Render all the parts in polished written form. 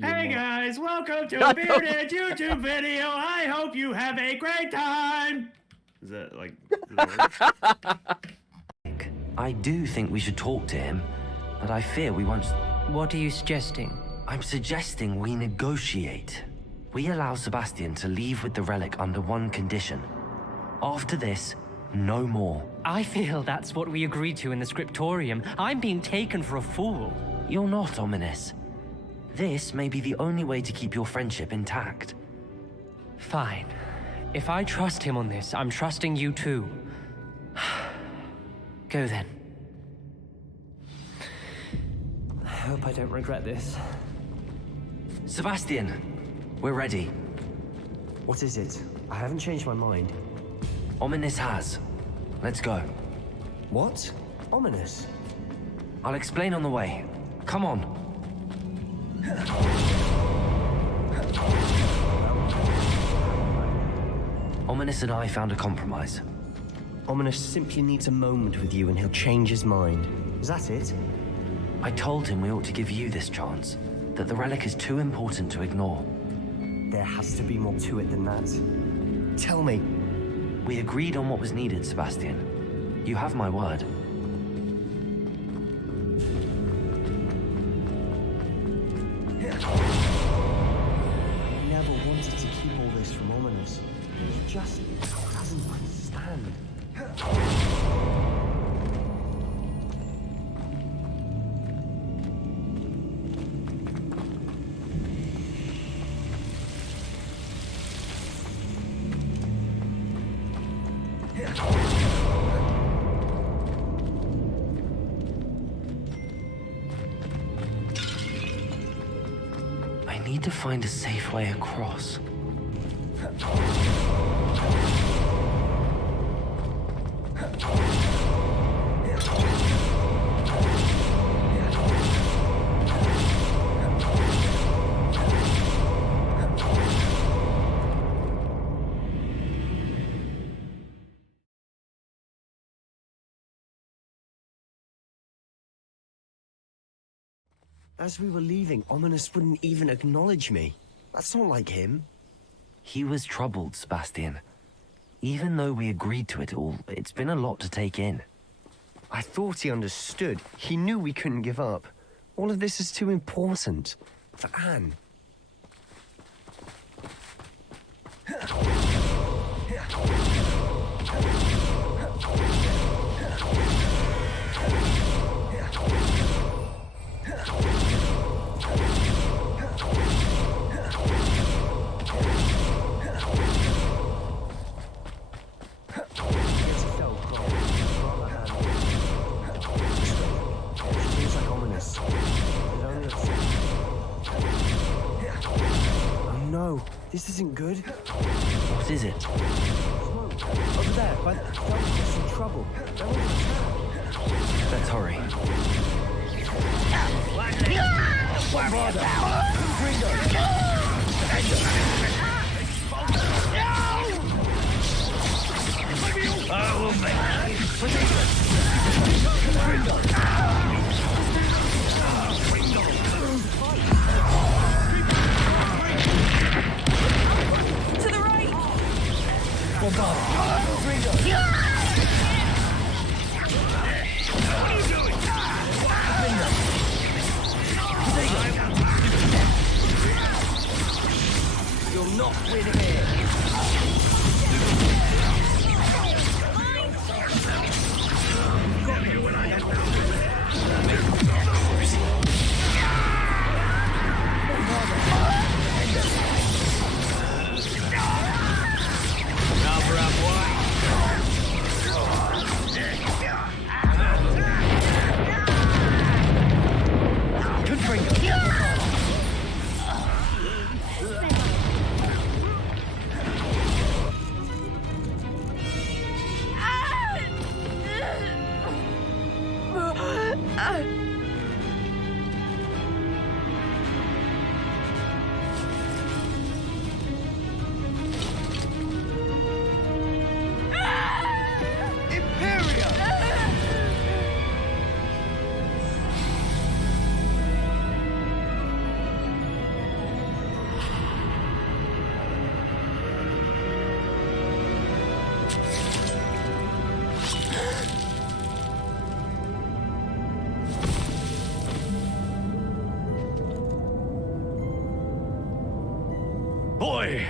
Hey guys, welcome to a Bearded YouTube video. I hope you have a great time. Is that like... I do think we should talk to him, but I fear we won't... What are you suggesting? I'm suggesting we negotiate. We allow Sebastian to leave with the relic under one condition. After this, no more. I feel that's what we agreed to in the scriptorium. I'm being taken for a fool. You're not, Ominous. This may be the only way to keep your friendship intact. Fine. If I trust him on this, I'm trusting you too. Go then. I hope I don't regret this. Sebastian, we're ready. What is it? I haven't changed my mind. Ominous has. Let's go. What? Ominous? I'll explain on the way. Come on. Ominous and I found a compromise. Ominous simply needs a moment with you and he'll change his mind. Is that it? I told him we ought to give you this chance, that the relic is too important to ignore. There has to be more to it than that. Tell me. We agreed on what was needed, Sebastian. You have my word. I never wanted to keep all this from Ominous. He just doesn't understand. I need to find a safe way across. As we were leaving, Ominous wouldn't even acknowledge me. That's not like him. He was troubled, Sebastian. Even though we agreed to it all, it's been a lot to take in. I thought he understood. He knew we couldn't give up. All of this is too important. For Anne. No, this isn't good. What is it? Smoke. Over there, by the there's some trouble. They're under attack. Let's hurry. To the right! You'll not win here. Boy!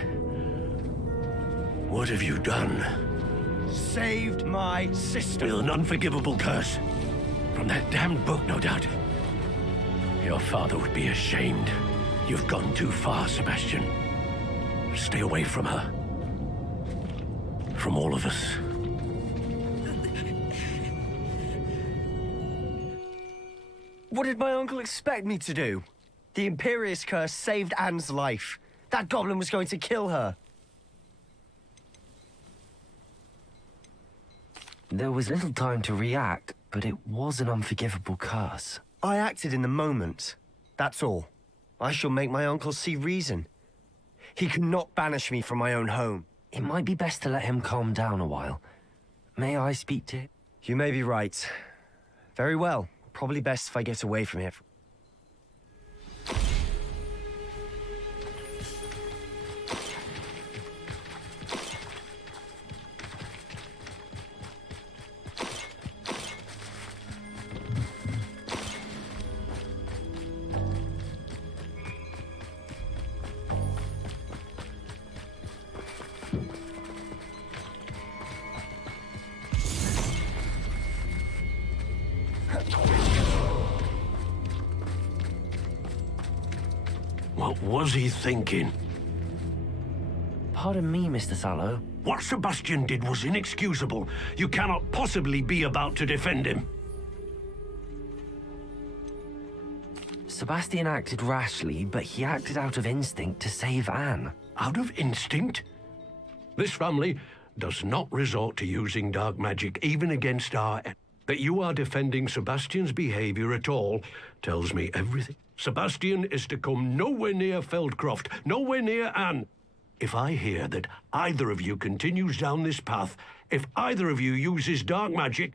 What have you done? Saved my sister. With an unforgivable curse. From that damned book, no doubt. Your father would be ashamed. You've gone too far, Sebastian. Stay away from her. From all of us. What did my uncle expect me to do? The Imperius curse saved Anne's life. That goblin was going to kill her. There was little time to react, but it was an unforgivable curse. I acted in the moment. That's all. I shall make my uncle see reason. He cannot banish me from my own home. It might be best to let him calm down a while. May I speak to him? You may be right. Very well. Probably best if I get away from here. What was he thinking? Pardon me, Mr. Sallow. What Sebastian did was inexcusable. You cannot possibly be about to defend him. Sebastian acted rashly, but he acted out of instinct to save Anne. Out of instinct? This family does not resort to using dark magic, even against our... That you are defending Sebastian's behavior at all tells me everything. Sebastian is to come nowhere near Feldcroft, nowhere near Anne. If I hear that either of you continues down this path, if either of you uses dark magic...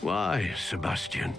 Why, Sebastian?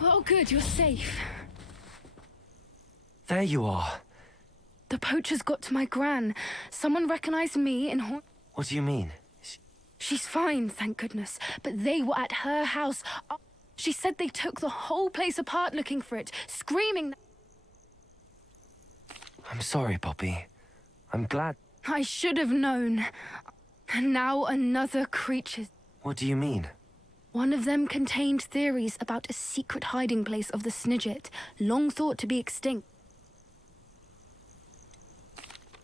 Oh, good, you're safe. There you are. The poachers got to my gran. Someone recognized me in What do you mean? She's fine, thank goodness. But they were at her house. She said they took the whole place apart looking for it, screaming. I'm sorry, Poppy. I'm glad. I should have known. And now another creature. What do you mean? One of them contained theories about a secret hiding place of the Snidget, long thought to be extinct.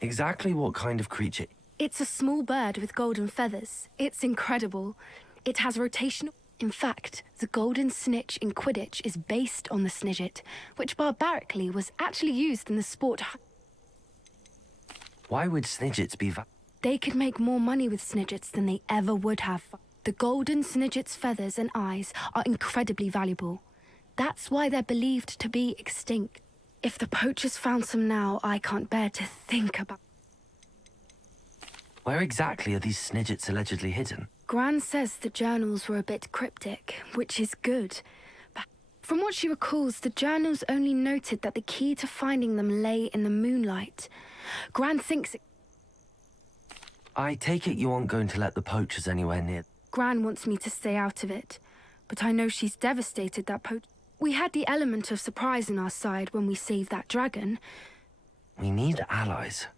Exactly what kind of creature? It's a small bird with golden feathers. It's incredible. It has rotational... In fact, the golden snitch in Quidditch is based on the Snidget, which barbarically was actually used in the sport... Why would Snidgets be They could make more money with Snidgets than they ever would have. The golden Snidget's feathers and eyes are incredibly valuable. That's why they're believed to be extinct. If the poachers found some now, I can't bear to think about... Where exactly are these Snidgets allegedly hidden? Gran says the journals were a bit cryptic, which is good. But from what she recalls, the journals only noted that the key to finding them lay in the moonlight. Gran thinks... I take it you aren't going to let the poachers anywhere near... Gran wants me to stay out of it, but I know she's devastated that We had the element of surprise on our side when we saved that dragon. We need allies.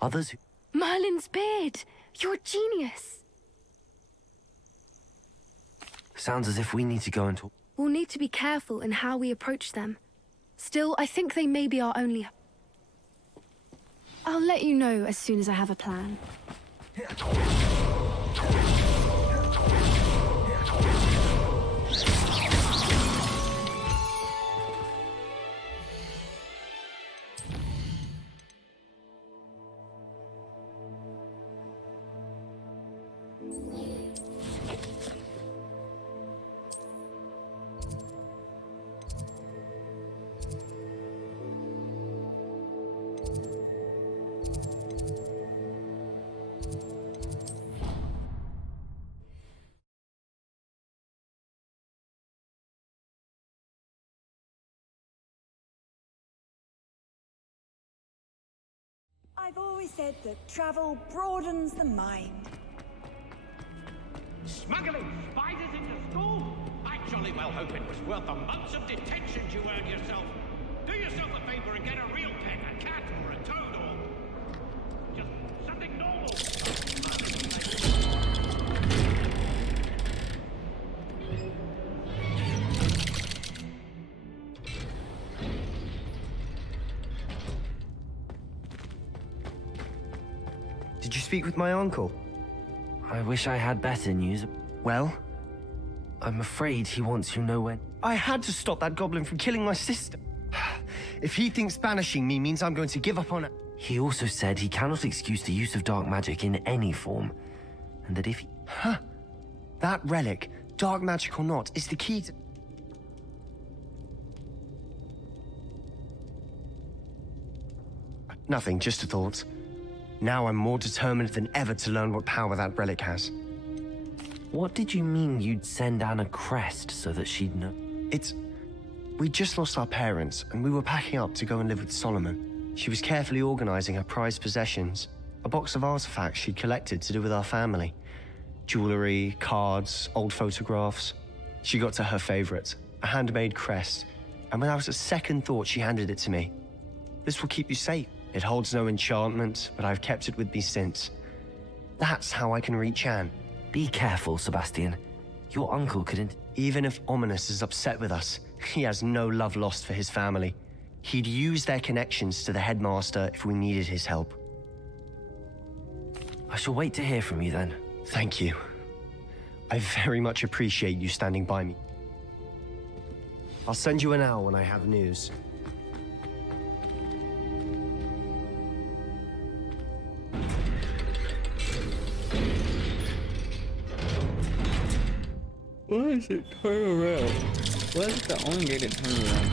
Others who... Merlin's beard! You're a genius! Sounds as if we need to go and talk. We'll need to be careful in how we approach them. Still, I think they may be our only... I'll let you know as soon as I have a plan. I've always said that travel broadens the mind. Smuggling spiders into school? I jolly well hope it was worth the months of detentions you earned yourself. Do yourself a favor and get a real pet, a cat or a toad or... just something normal. Did you speak with my uncle? I wish I had better news. Well? I'm afraid he wants you nowhere. I had to stop that goblin from killing my sister. If he thinks banishing me means I'm going to give up on it... He also said he cannot excuse the use of dark magic in any form, and that if he... Huh. That relic, dark magic or not, is the key to... Nothing, just a thought. Now I'm more determined than ever to learn what power that relic has. What did you mean you'd send Anne a crest so that she'd know? We just lost our parents, and we were packing up to go and live with Solomon. She was carefully organizing her prized possessions, a box of artifacts she'd collected to do with our family. Jewelry, cards, old photographs. She got to her favorite, a handmade crest, and without a second thought, she handed it to me. This will keep you safe. It holds no enchantment, but I've kept it with me since. That's how I can reach Anne. Be careful, Sebastian. Your uncle couldn't... Even if Ominous is upset with us, he has no love lost for his family. He'd use their connections to the headmaster if we needed his help. I shall wait to hear from you then. Thank you. I very much appreciate you standing by me. I'll send you an owl when I have news. Why is it turn around? Why is it the only way to turn around?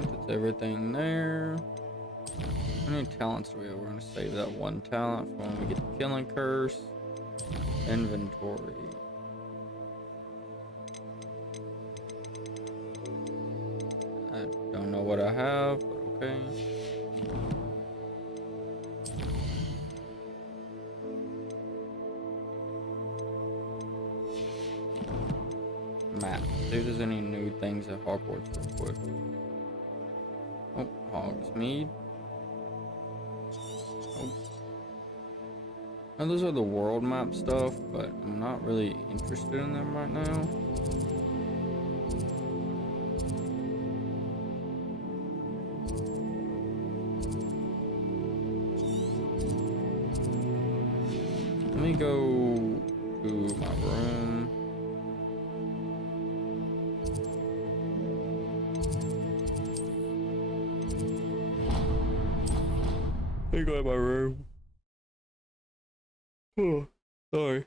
That's everything there. How many talents do we have? We're gonna save that one talent for when we get the killing curse. Inventory. I don't know what I have, but okay. Map. See if there's any new things at Hogwarts real quick. Oh, Hogsmeade. Oh. Now those are the world map stuff, but I'm not really interested in them right now. Let me go to my room. Let me go to my room. Oh, sorry.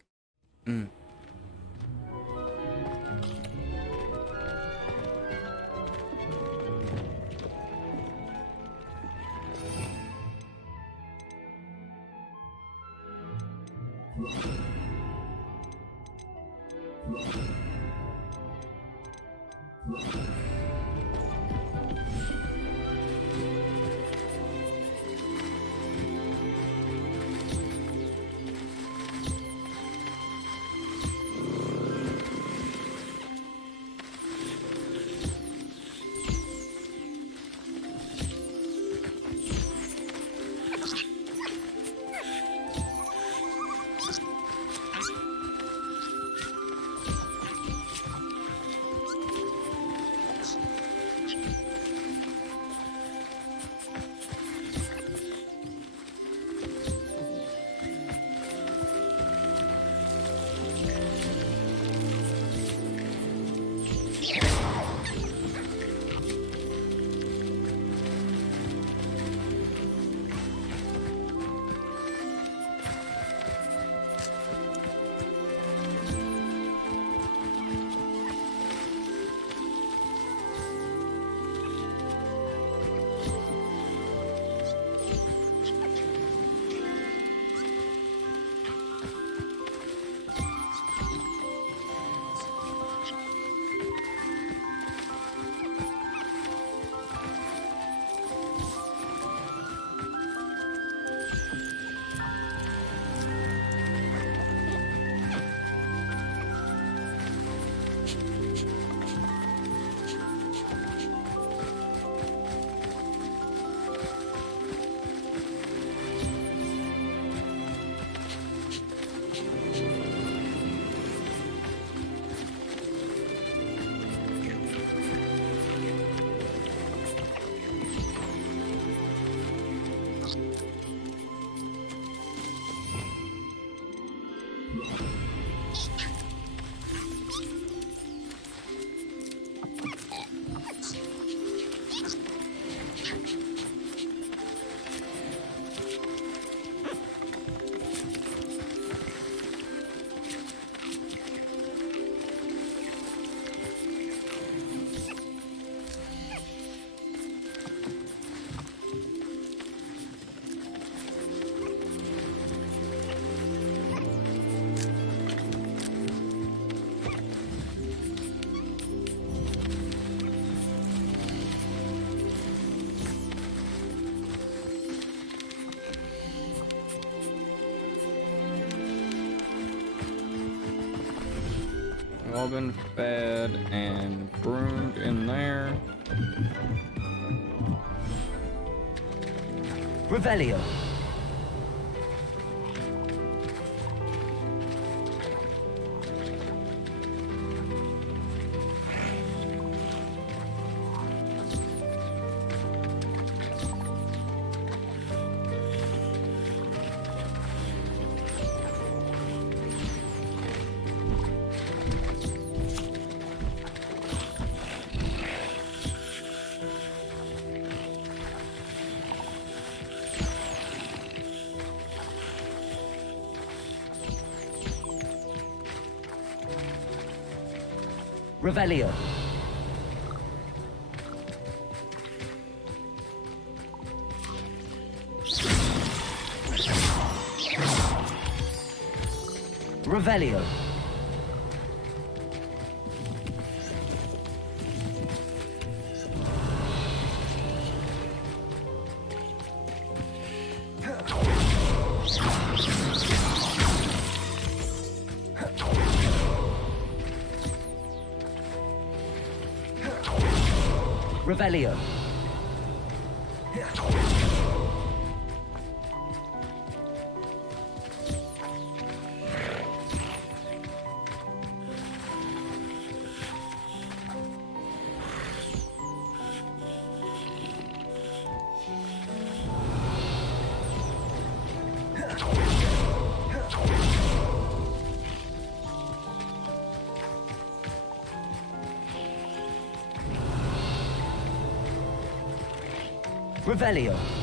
All been fed and groomed in there. Revelio. Revelio. Revelio. Revelio. Revelio.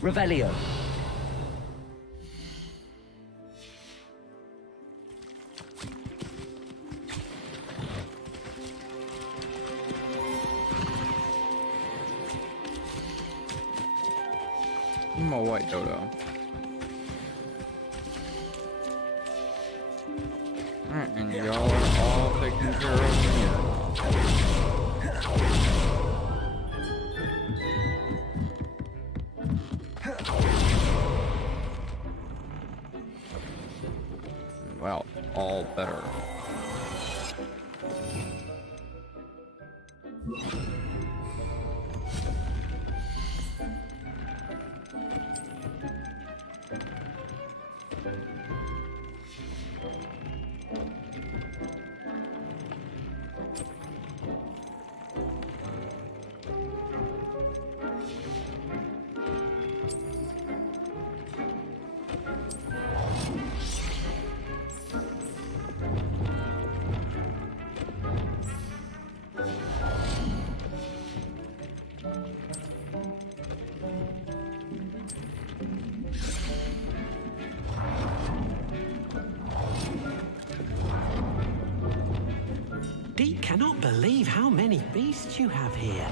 Revelio. I'm a white dodo. Alright, and y'all are all taken care of here. Wow, all better. Deke cannot believe how many beasts you have here.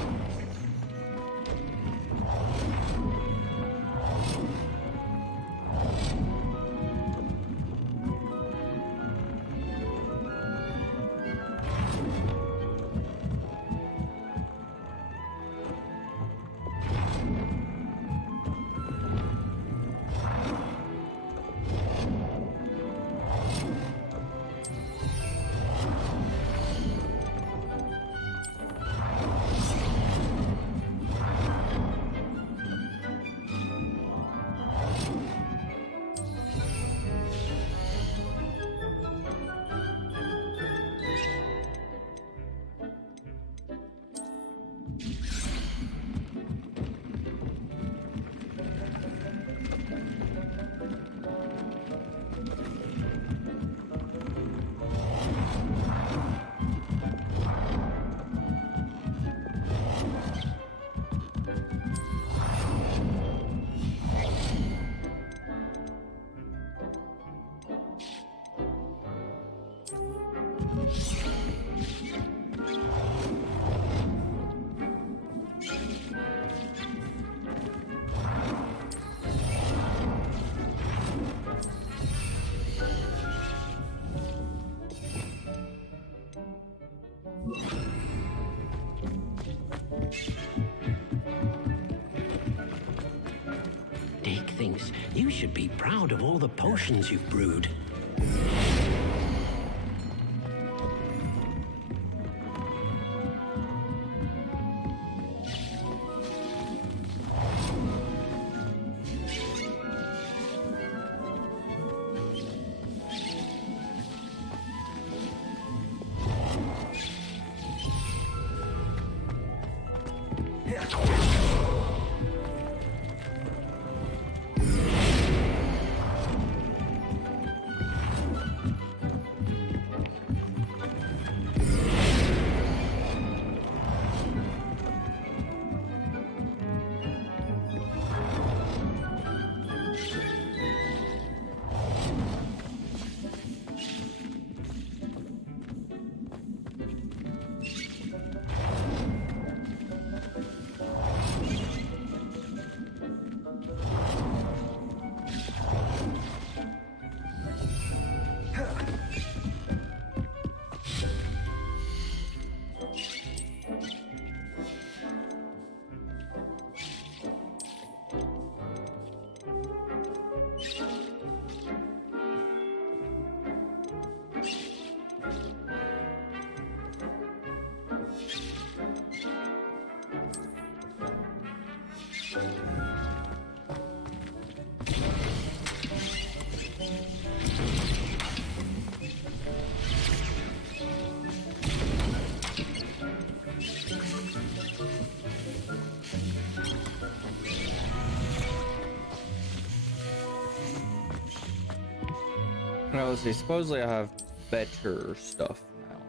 Deke thinks you should be proud of all the potions you've brewed. Well, let's see. Supposedly I have better stuff now.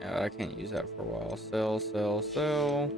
Yeah, I can't use that for a while. Sell, sell, sell.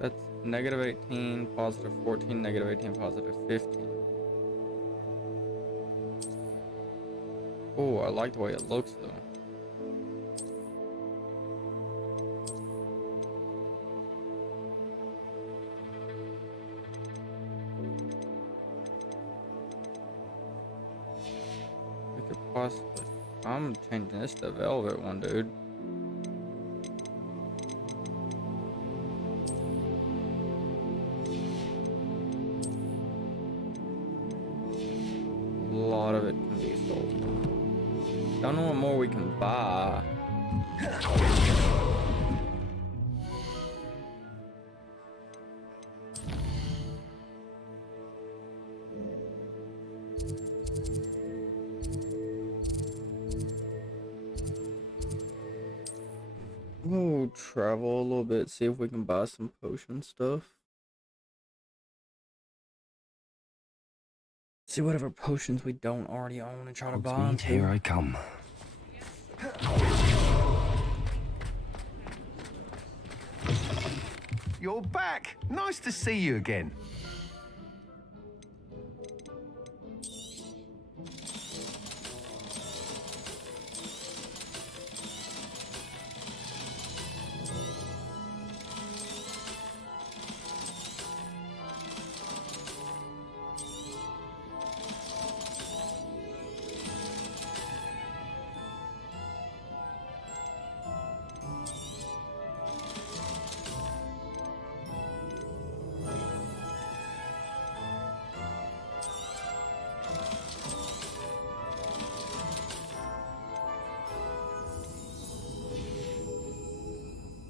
That's negative 18, positive 14, negative 18, positive 15. Oh, I like the way it looks though. We could possibly. I'm changing this to velvet one, dude. A lot of it can be sold. Don't know what more we can buy. We'll travel a little bit, see if we can buy some potion stuff. See whatever potions we don't already own and try to buy them. Here I come. You're back. Nice to see you again.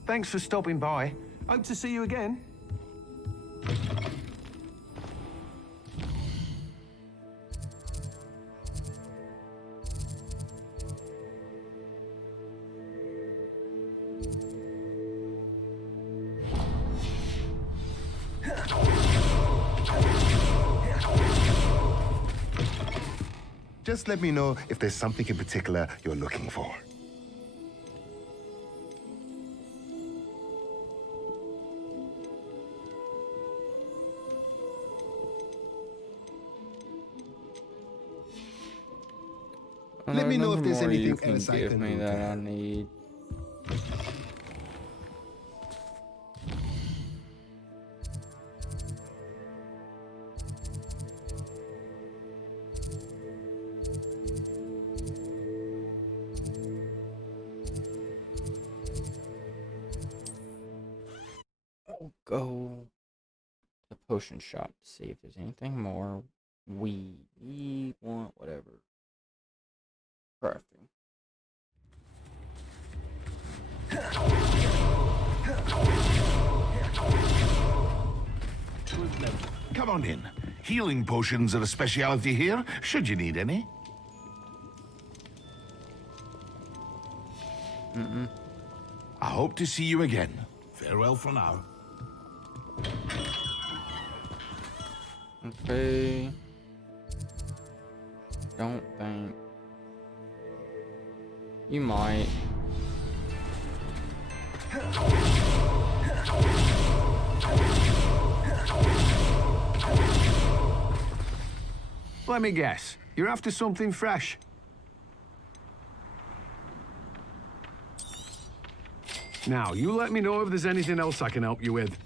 Thanks for stopping by. Hope to see you again. Just let me know if there's something in particular you're looking for. Let me know if there's anything else I can do. That I need. I'll go to the potion shop to see if there's anything more we need, want, whatever. Crafting. Come on in. Healing potions are a specialty here, should you need any. I hope to see you again. Farewell for now. Okay. Don't think. You might. Let me guess. You're after something fresh. Now, you let me know if there's anything else I can help you with.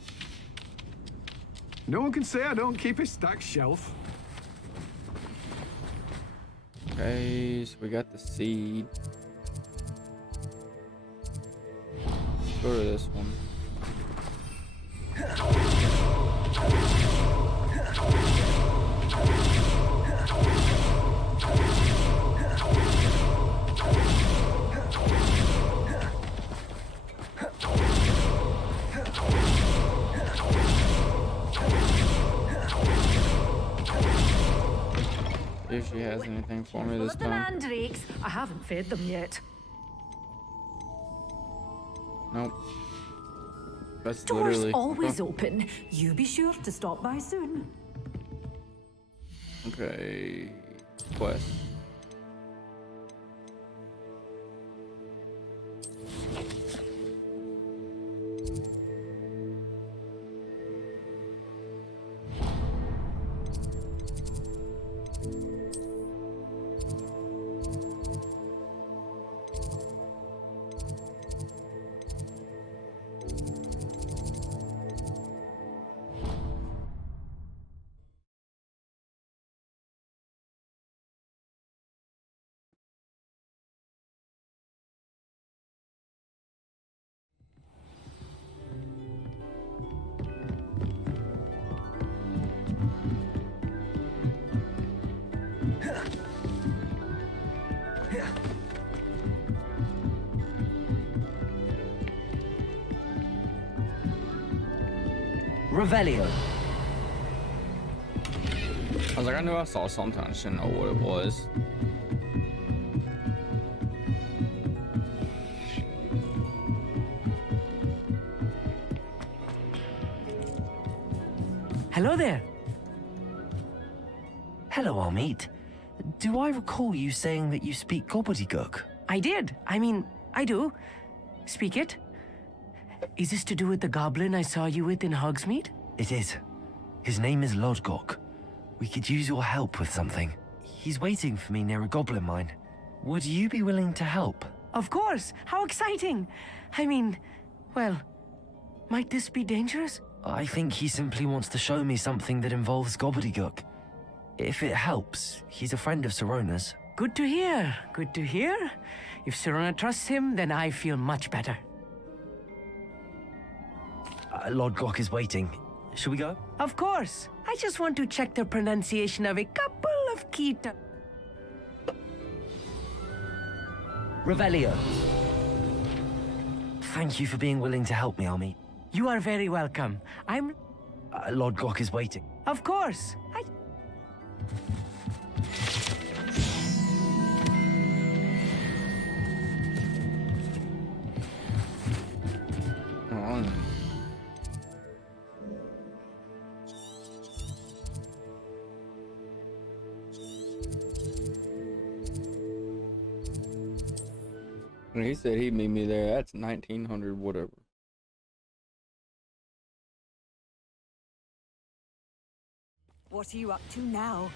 No one can say I don't keep a stacked shelf. Okay, so we got the seed. Let's go to this one. If she has anything for me this The time. mandrakes. I haven't fed them yet. Nope. That's Doors literally always open. You be sure to stop by soon. Okay. Quest. Revelio. I was like, I knew I saw something, I just didn't know what it was. Hello there. Hello, Amit. Do I recall you saying that you speak gobbledygook? I did. I mean, I do. Speak it. Is this to do with the goblin I saw you with in Hogsmeade? It is. His name is Lodgok. We could use your help with something. He's waiting for me near a goblin mine. Would you be willing to help? Of course. How exciting. I mean, well, might this be dangerous? I think he simply wants to show me something that involves gobbledygook. If it helps, he's a friend of Sirona's. Good to hear. Good to hear. If Sirona trusts him, then I feel much better. Lodgok is waiting. Shall we go? Of course. I just want to check the pronunciation of a couple of key terms. Revelio. Thank you for being willing to help me, Amit. You are very welcome. Lodgok is waiting. Of course. He said he'd meet me there. That's 1900 whatever. What are you up to now?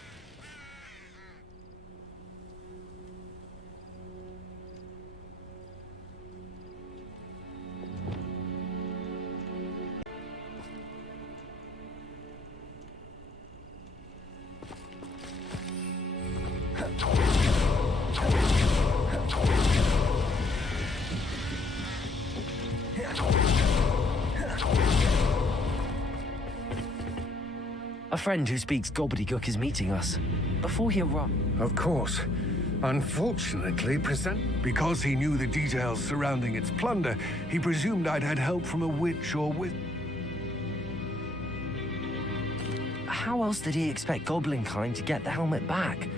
A friend who speaks gobbledygook is meeting us. Before he arrives... Of course. Unfortunately, because he knew the details surrounding its plunder, he presumed I'd had help from a witch or wizard. How else did he expect Goblinkind to get the helmet back?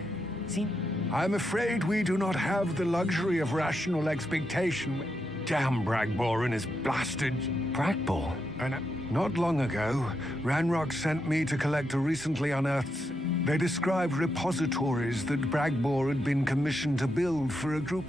I'm afraid we do not have the luxury of rational expectation. Damn Bragbor and his blasted... Bragbor? And not long ago, Ranrock sent me to collect a recently unearthed... They described repositories that Bragbor had been commissioned to build for a group.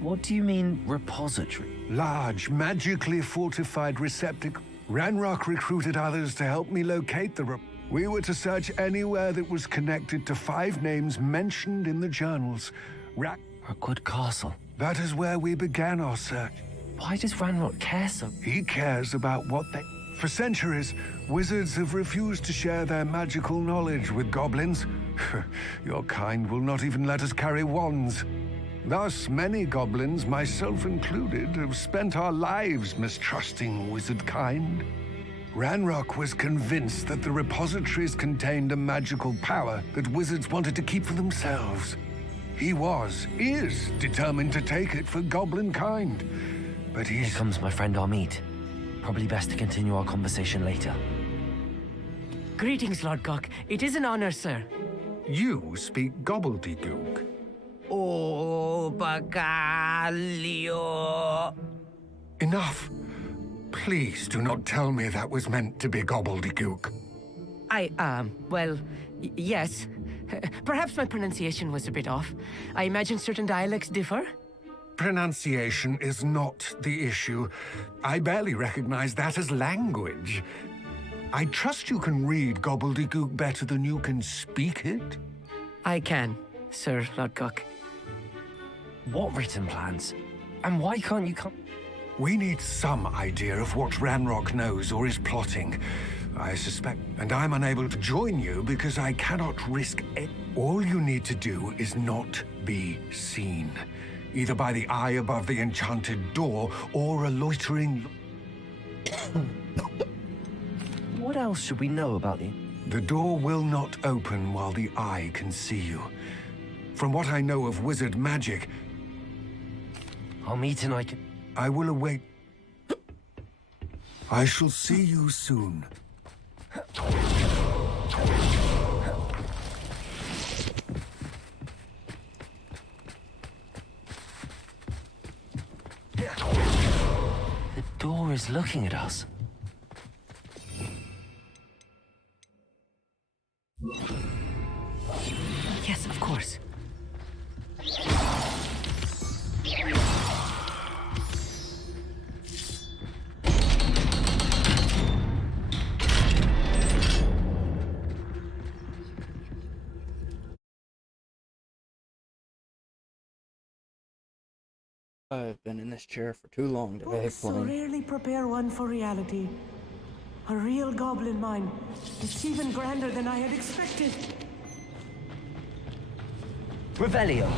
What do you mean, repository? Large, magically fortified receptacle. Ranrock recruited others to help me locate the... We were to search anywhere that was connected to 5 names mentioned in the journals. Rookwood Castle. That is where we began our search. Why does Ranrock care so? He cares about what they... For centuries, wizards have refused to share their magical knowledge with goblins. Your kind will not even let us carry wands. Thus, many goblins, myself included, have spent our lives mistrusting wizard kind. Ranrock was convinced that the repositories contained a magical power that wizards wanted to keep for themselves. He is determined to take it for goblin kind. But Here comes my friend Amit. Probably best to continue our conversation later. Greetings, Lodgok. It is an honor, sir. You speak gobbledygook. Oh, Bagaglio. Enough. Please do not tell me that was meant to be gobbledygook. Well, yes. Perhaps my pronunciation was a bit off. I imagine certain dialects differ. Pronunciation is not the issue. I barely recognize that as language. I trust you can read gobbledygook better than you can speak it? I can, Sir Lodgok. What written plans? And why can't you come? We need some idea of what Ranrock knows or is plotting. I suspect, and I'm unable to join you because I cannot risk it. All you need to do is not be seen. Either by the eye above the enchanted door, or a loitering... What else should we know about the... The door will not open while the eye can see you. From what I know of wizard magic... Amit and I can... I will await... I shall see you soon. The door is looking at us. Yes, of course. I've been in this chair for too long today. Books so rarely prepare one for reality. A real goblin mine. It's even grander than I had expected. Revelio.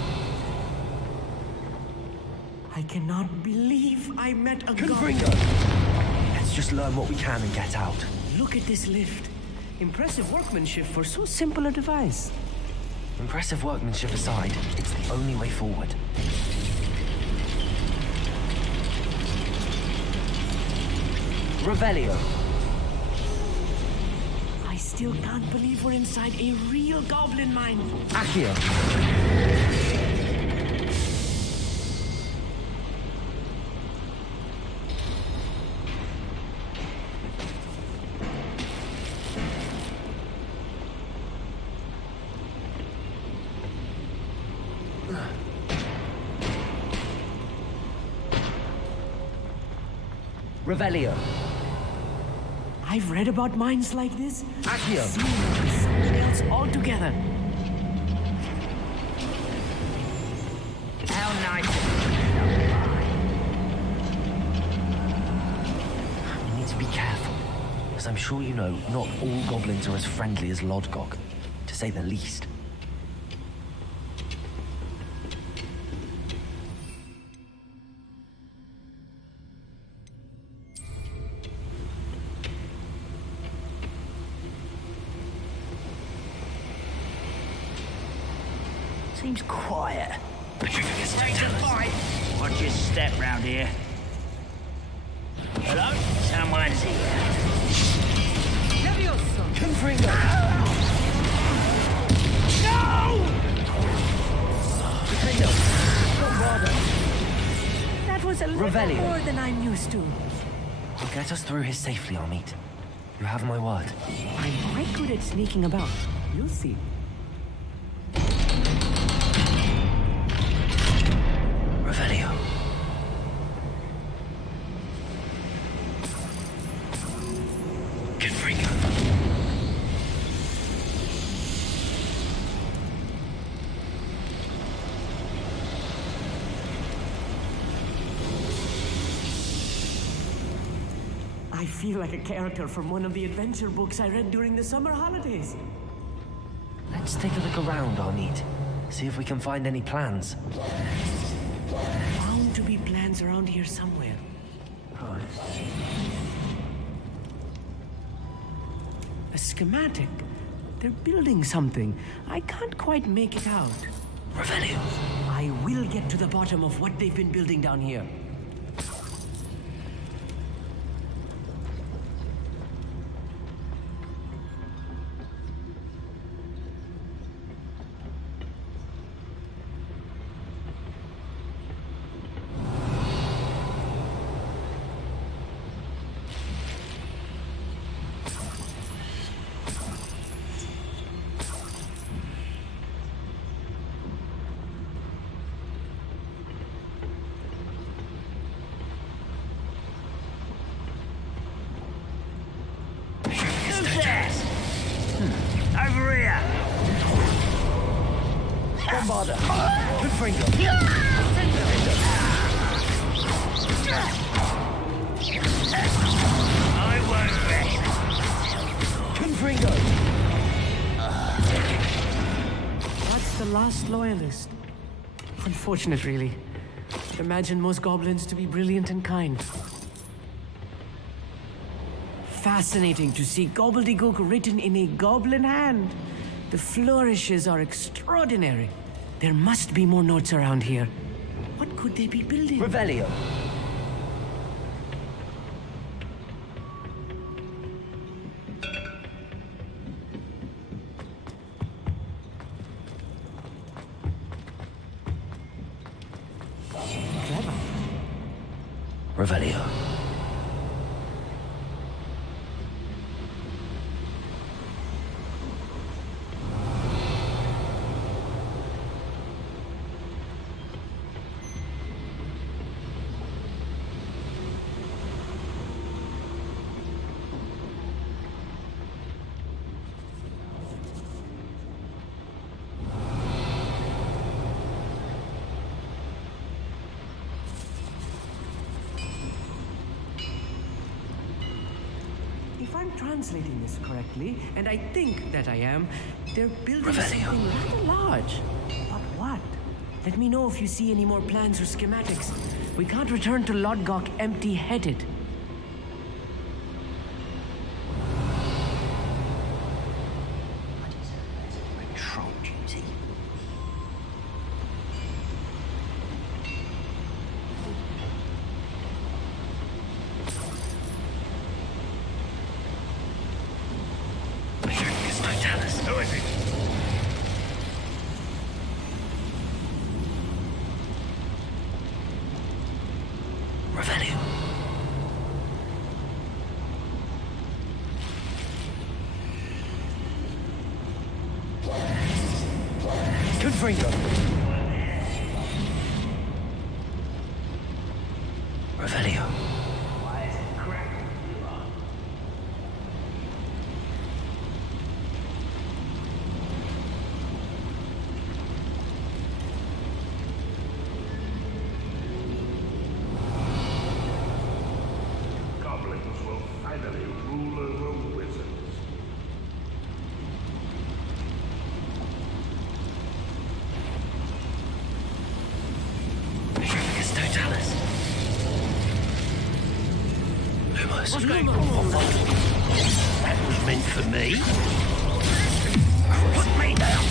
I cannot believe I met a goblin. Let's just learn what we can and get out. Look at this lift. Impressive workmanship for so simple a device. Impressive workmanship aside, it's the only way forward. Revelio. I still can't believe we're inside a real goblin mine. Accio. Revelio. I've read about mines like this. Accio. Something else altogether. How nice. We need to be careful, as I'm sure you know, not all goblins are as friendly as Lodgok, to say the least. Seems quiet. Watch your step round here. Hello? Someone's here. Confringo! No! Confringo, don't bother. That was a little Revelio. more than I'm used to. We'll get us through here safely, Amit. You have my word. I'm quite good at sneaking about. You'll see. Revelio. Confringo. I feel like a character from one of the adventure books I read during the summer holidays. Let's take a look around, Amit. See if we can find any plans. Bound to be plans around here somewhere. A schematic. They're building something. I can't quite make it out. Revelio. I will get to the bottom of what they've been building down here. Over here! Don't bother. Confringo. I won't rest. Confringo. That's the last loyalist. Unfortunate, really. I'd imagine most goblins to be brilliant and kind. Fascinating to see gobbledygook written in a goblin hand. The flourishes are extraordinary. There must be more notes around here. What could they be building? Revelio. Revelio. If I'm translating this correctly, and I think that I am, they're building Revelio. something rather large. But what? Let me know if you see any more plans or schematics. We can't return to Lodgok empty-headed. Control duty. Who is it? Revelio. Confringo. Revelio. Goblins will finally rule over wizards. It's Totalis. Lumos. What's going on? That was meant for me. Put me down.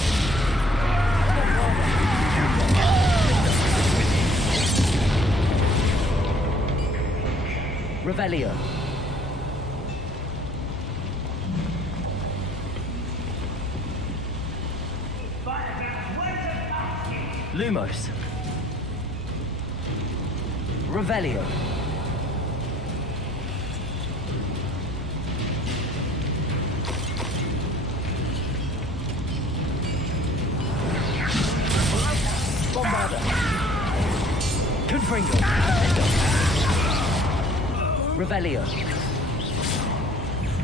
Revelio. Lumos. Revelio. Bombarda. Confringo. Revelio.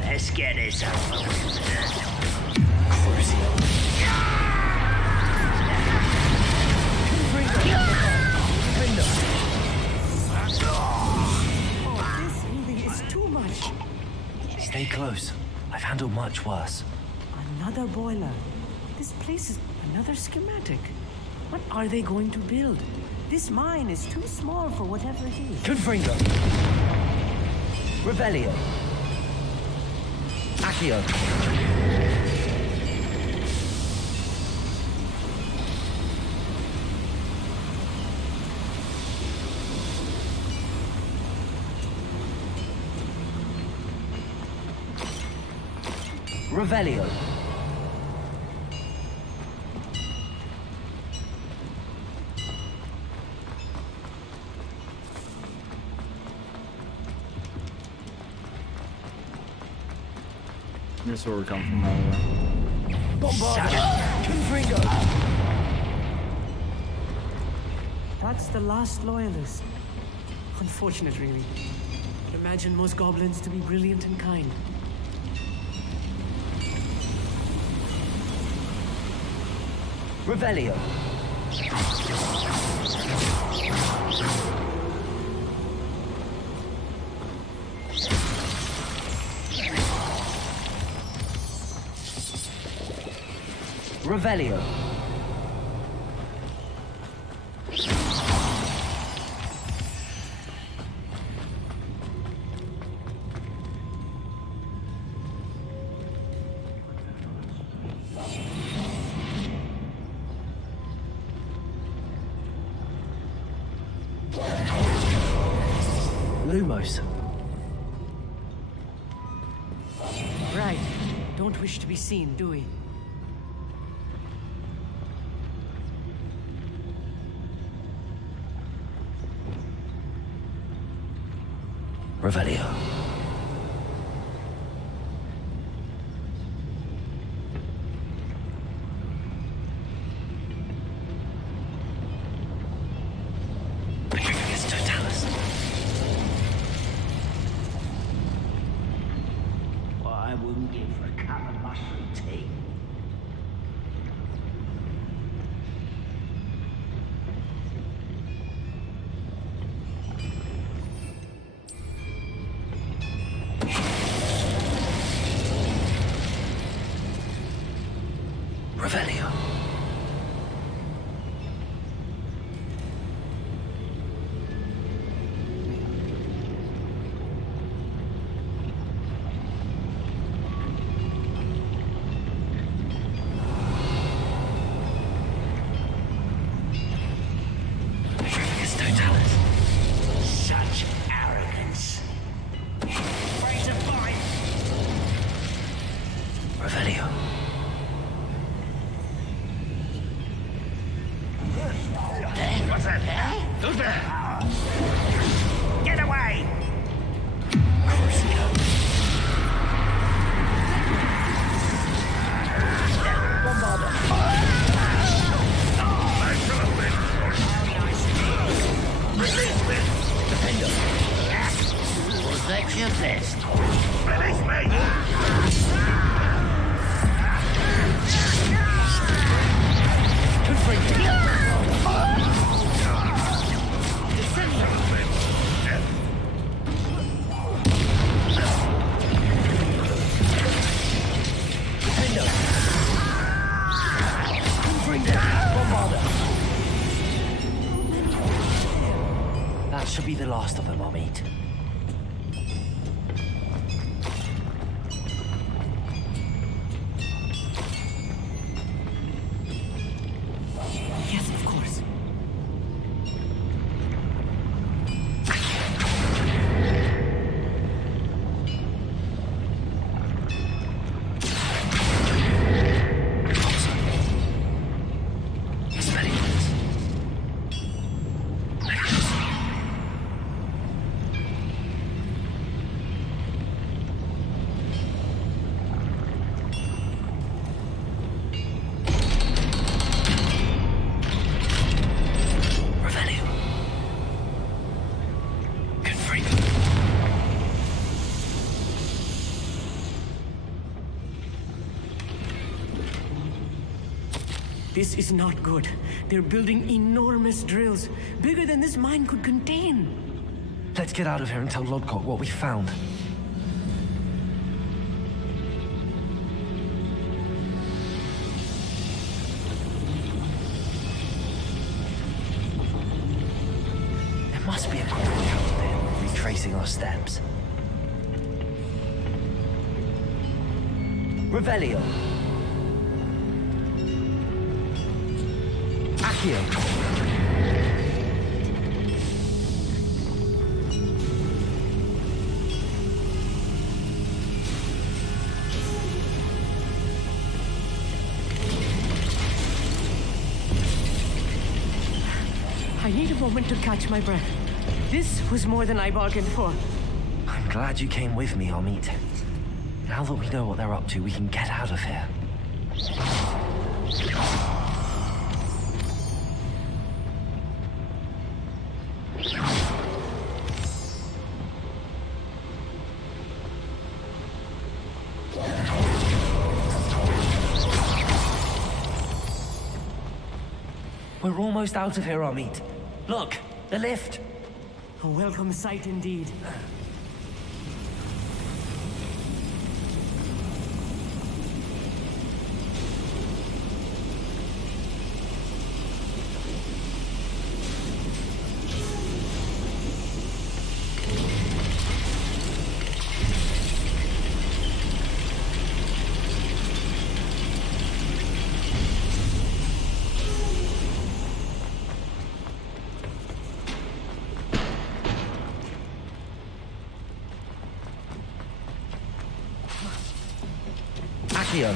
Let's get this over with. Oh, this really is too much. Stay close. I've handled much worse. Another boiler. This place is another schematic. What are they going to build? This mine is too small for whatever it is. Confringo. Revelio. Accio. Revelio. Here's where we're coming from. Over. Bombarda. Confringo. That's the last loyalist. Unfortunate, really. I'd imagine most goblins to be brilliant and kind. Revelio. Revelio. Lumos. Right. Don't wish to be seen, do we? Revelio. Petrificus totalis. What I wouldn't give for a cup of mushroom tea. Revelio. Petrificus totalis. Such arrogance. Raise a fight. Revelio. What's that there? Who's there? Get away! Protect your best. Release me! That should be the last of them, I'll meet. Yes, of course. This is not good. They're building enormous drills, bigger than this mine could contain. Let's get out of here and tell Lodgok what we found. There must be a quick way out of here, retracing our steps. Revelio. Accio. I need a moment to catch my breath. This was more than I bargained for. I'm glad you came with me, Amit. Now that we know what they're up to, we can get out of here. We're almost out of here, Amit. Look, the lift. A welcome sight indeed. Accio.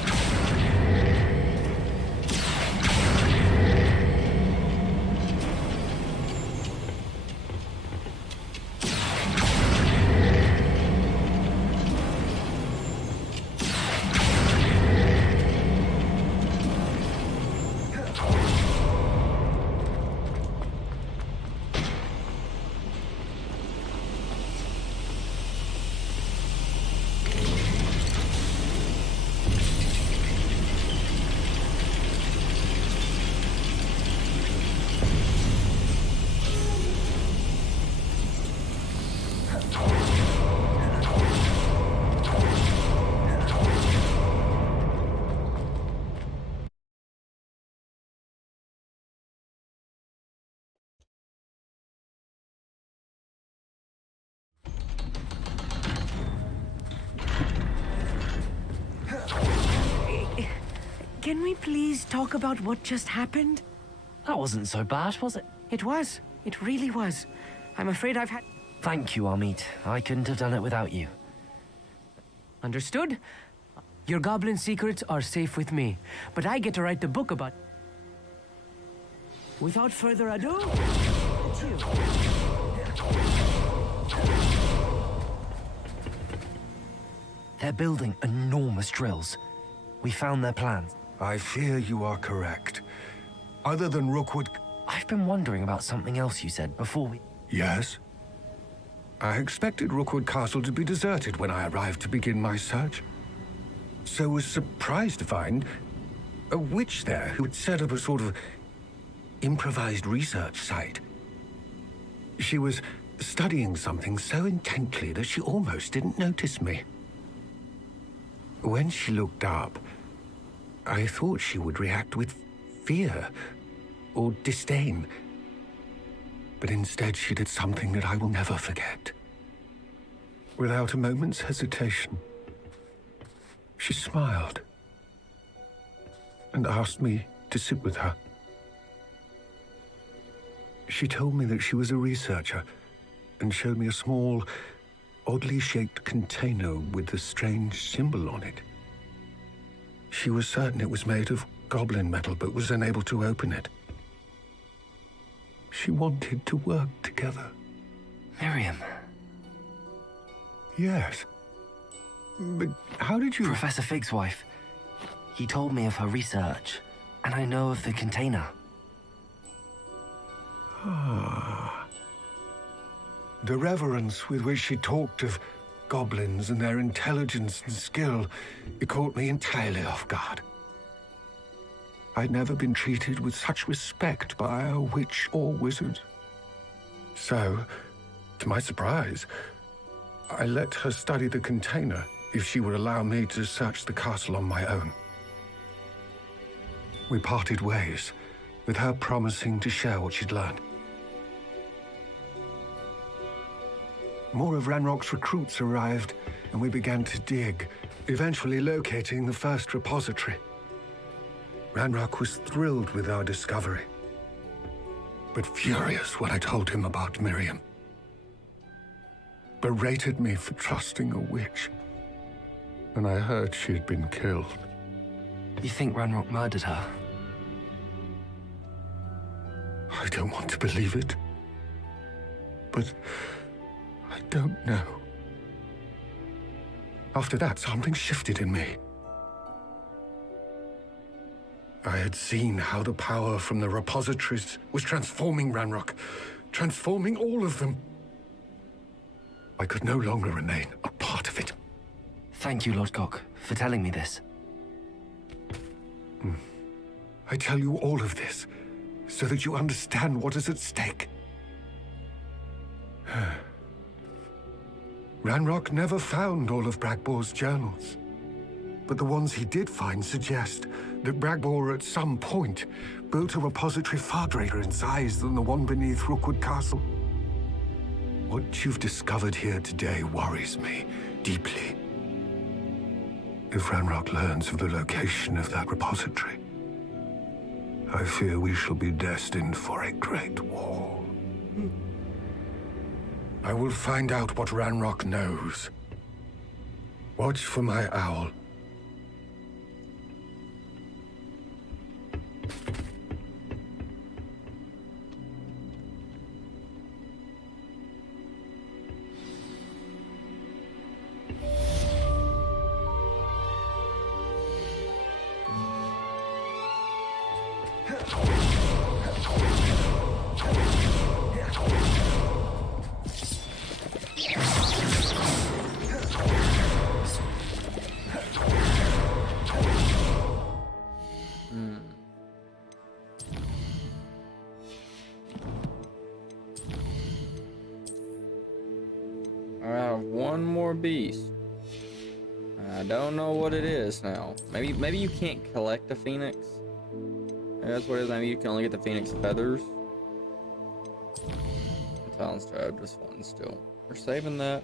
Can we please talk about what just happened? That wasn't so bad, was it? It was. It really was. I'm afraid I've had... Thank you, Amit. I couldn't have done it without you. Understood? Your goblin secrets are safe with me, but I get to write the book about... Without further ado, it's you. They're building enormous drills. We found their plans. I fear you are correct. Other than Rookwood... I've been wondering about something else you said before we... Yes? I expected Rookwood Castle to be deserted when I arrived to begin my search. So was surprised to find a witch there who had set up a sort of improvised research site. She was studying something so intently that she almost didn't notice me. When she looked up, I thought she would react with fear or disdain. But instead she did something that I will never forget. Without a moment's hesitation, she smiled and asked me to sit with her. She told me that she was a researcher and showed me a small, oddly shaped container with a strange symbol on it. She was certain it was made of goblin metal, but was unable to open it. She wanted to work together. Miriam. Yes. But how did you... Professor Fig's wife. He told me of her research, and I know of the container. Ah. The reverence with which she talked of goblins and their intelligence and skill, it caught me entirely off guard. I'd never been treated with such respect by a witch or wizard. So, to my surprise, I let her study the container if she would allow me to search the castle on my own. We parted ways, with her promising to share what she'd learned. More of Ranrock's recruits arrived, and we began to dig, eventually locating the first repository. Ranrock was thrilled with our discovery, but furious when I told him about Miriam. Berated me for trusting a witch, and I heard she had been killed. You think Ranrock murdered her? I don't want to believe it, but I don't know. After that, something shifted in me. I had seen how the power from the repositories was transforming Ranrock, transforming all of them. I could no longer remain a part of it. Thank you, Lord Cock, for telling me this. I tell you all of this so that you understand what is at stake. Ranrock never found all of Bragbor's journals, but the ones he did find suggest that Bragbor at some point built a repository far greater in size than the one beneath Rookwood Castle. What you've discovered here today worries me deeply. If Ranrock learns of the location of that repository, I fear we shall be destined for a great war. I will find out what Ranrock knows. Watch for my owl. I have one more beast. I don't know what it is now. Maybe you can't collect a phoenix. Maybe that's what it is. Maybe you can only get the phoenix feathers. Talon's tribe, just one still. We're saving that.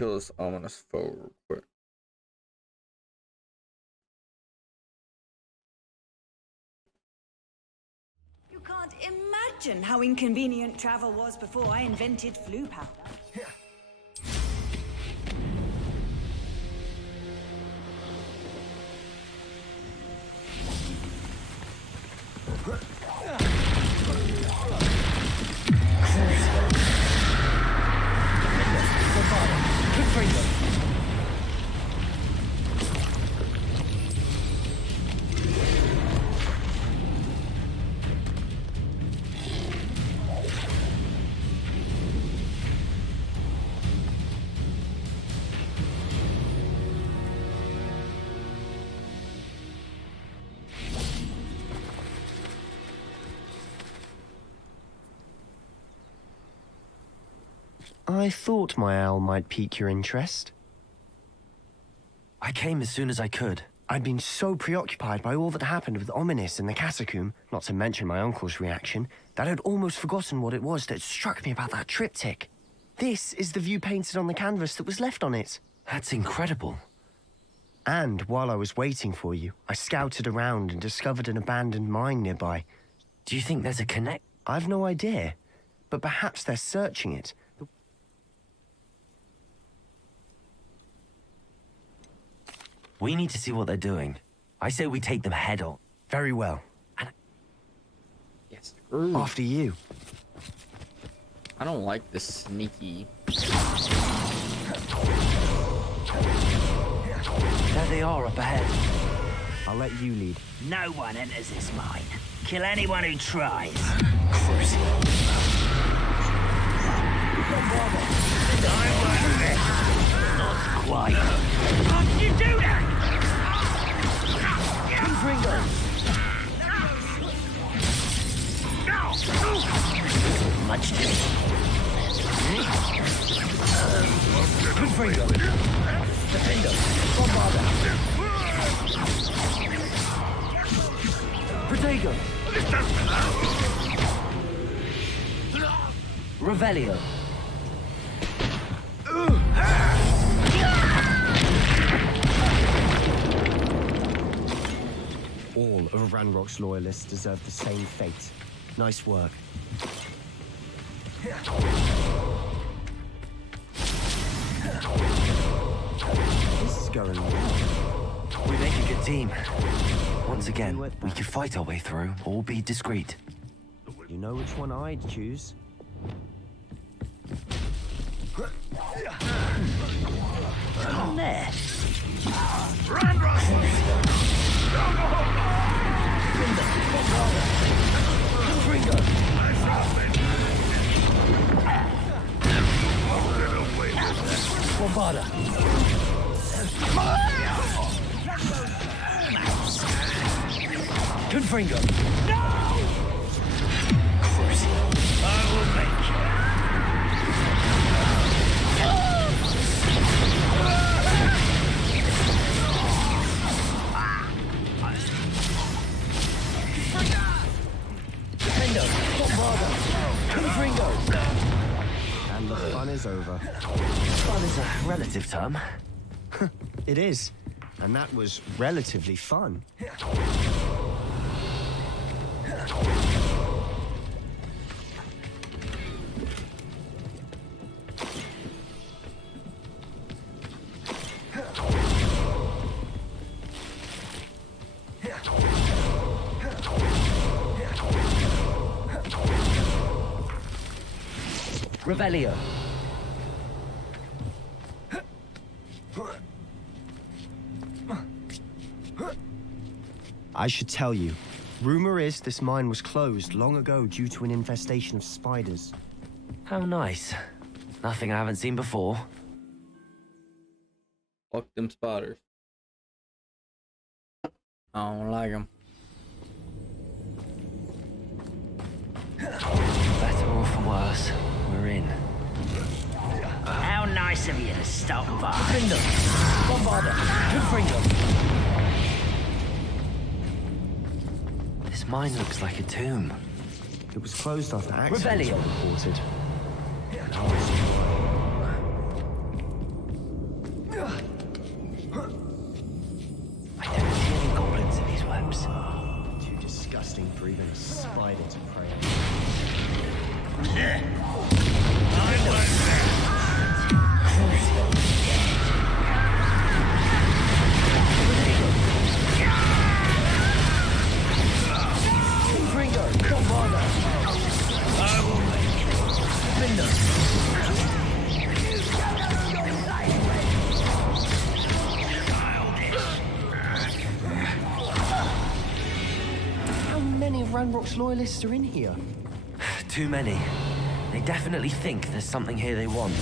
kill this ominous foe real quick. You can't imagine how inconvenient travel was before I invented flu powder. I thought my owl might pique your interest. I came as soon as I could. I'd been so preoccupied by all that happened with Ominis in the catacomb, not to mention my uncle's reaction, that I'd almost forgotten what it was that struck me about that triptych. This is the view painted on the canvas that was left on it. That's incredible. And while I was waiting for you, I scouted around and discovered an abandoned mine nearby. Do you think there's a connect? I've no idea, but perhaps they're searching it. We need to see what they're doing. I say we take them head on. Very well. Yes. After you. I don't like this sneaky. There they are up ahead. I'll let you lead. No one enters this mine. Kill anyone who tries. Cruising. Not quite. How did you do that? Ringo! Much too. Good Ringo! Defender! Bombarder! Protego! Revelio! All of Ranrock's loyalists deserve the same fate. Nice work. This is going well. We make a good team. Once again, we could fight our way through, or be discreet. You know which one I'd choose. On there. Bombarda! Confringo! No! Cruising. I will make you. Defender! Bombarda! Confringo! And the fun is over. Fun is a relative term. It is. And that was relatively fun. Revelio. I should tell you. Rumor is this mine was closed long ago due to an infestation of spiders. How nice. Nothing I haven't seen before. Fuck them spotters. I don't like them. Better or for worse, we're in. How nice of you to stop by. Defender! Bombarda! Confringo! This mine looks like a tomb. It was closed after accidents were reported. I don't see any goblins in these webs. Too disgusting for even a spider to prey on. Ringo, come on. I will make it. Linda. How many of Ranrock's loyalists are in here? Too many. They definitely think there's something here they want.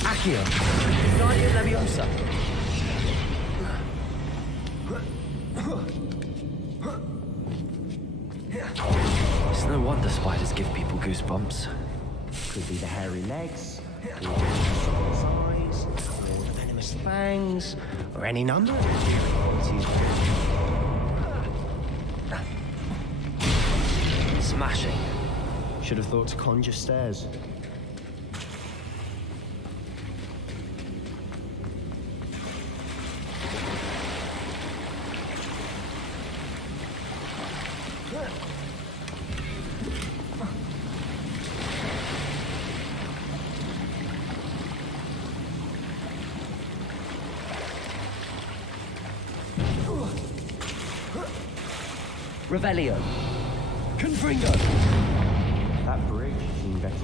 Accio! Guardian Leviosa! It's no wonder spiders give people goosebumps. Could be the hairy legs, or the eyes, or the venomous fangs, or any number of qualities. Smashing. Should have thought to conjure stairs. Revelio. Confringo! That bridge seemed better.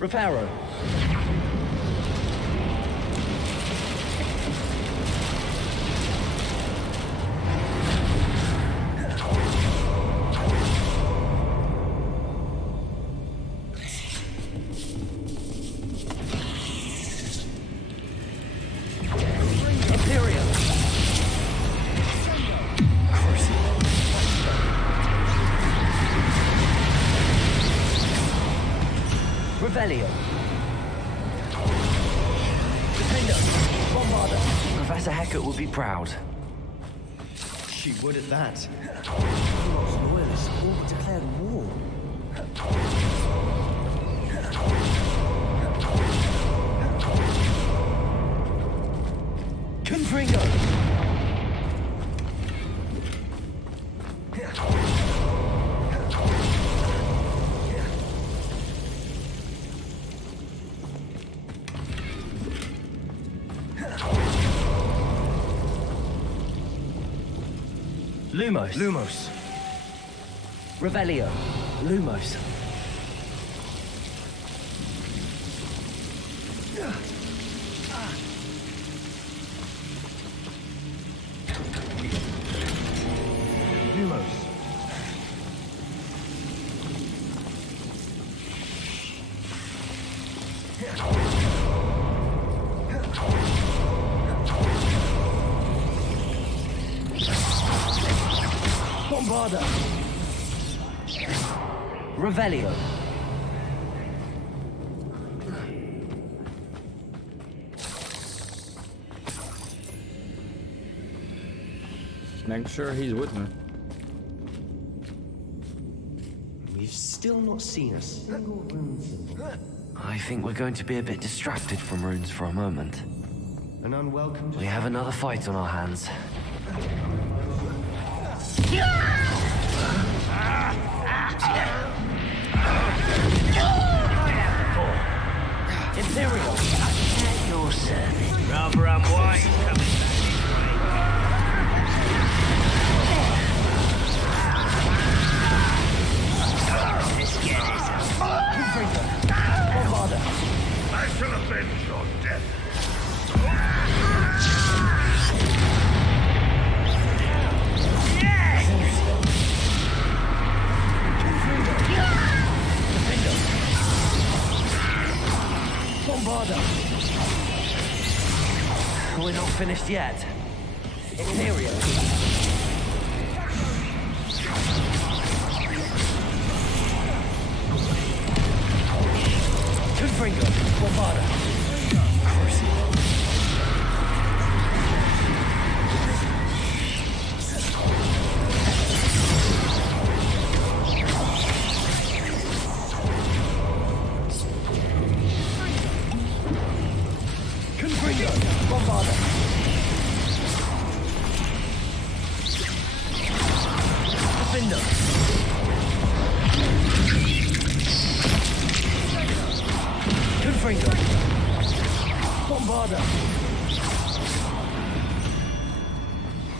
Reparo. Revelio. Defender. Bombarder. Professor Hecat would be proud. She would at that. Ranrock's loyalists all declared war. Confringo. Lumos. Lumos. Revelio. Lumos. Lumos. Bombarder. Revelio. Make sure he's with me. We've still not seen a single rune symbol. I think we're going to be a bit distracted from runes for a moment. An unwelcome. We have another fight on our hands. Imperial, at your service. Rather unwise coming Bombarder. I shall avenge your death. Bombarder. Bombarda! We're not finished yet. Imperio! Confringo! Bombarda!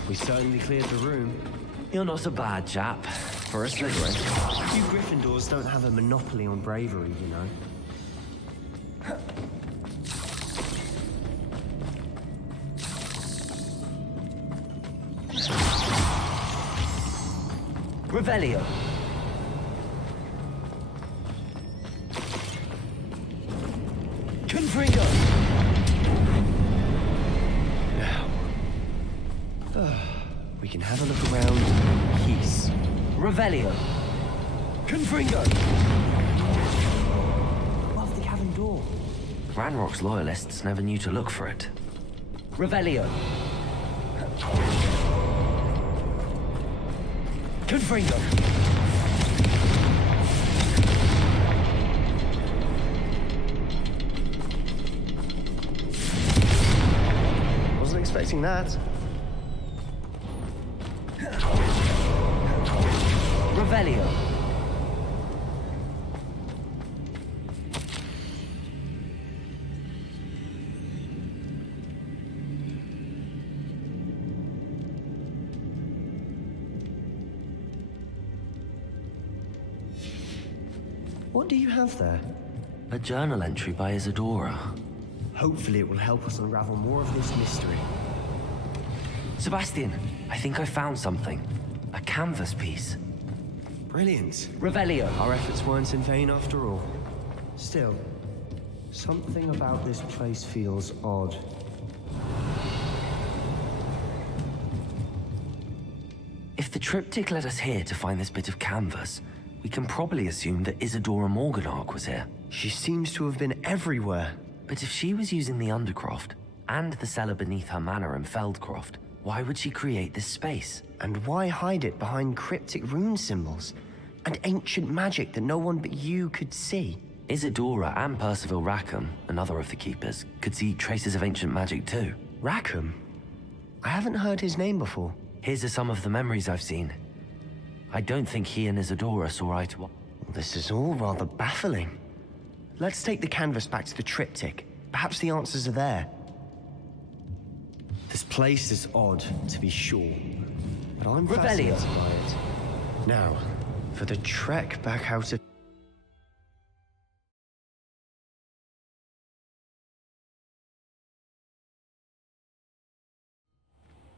We certainly cleared the room. You're not a bad chap. For a Slytherin. You Gryffindors don't have a monopoly on bravery, you know. Revelio. Confringo. Now, we can have a look around in peace. Revelio. Confringo. Above the cavern door. Ranrock's loyalists never knew to look for it. Revelio. Confringo. Wasn't expecting that. Revelio. What do you have there? A journal entry by Isadora. Hopefully it will help us unravel more of this mystery. Sebastian, I think I found something. A canvas piece. Brilliant. Revelio. Our efforts weren't in vain after all. Still, something about this place feels odd. If the triptych led us here to find this bit of canvas, we can probably assume that Isadora Morganach was here. She seems to have been everywhere. But if she was using the Undercroft, and the cellar beneath her manor in Feldcroft, why would she create this space? And why hide it behind cryptic rune symbols? And ancient magic that no one but you could see? Isadora and Percival Rackham, another of the Keepers, could see traces of ancient magic too. Rackham? I haven't heard his name before. His are some of the memories I've seen. I don't think he and Isadora saw eye to eye. This is all rather baffling. Let's take the canvas back to the triptych. Perhaps the answers are there. This place is odd, to be sure, but I'm fascinated by it. Now, for the trek back out of...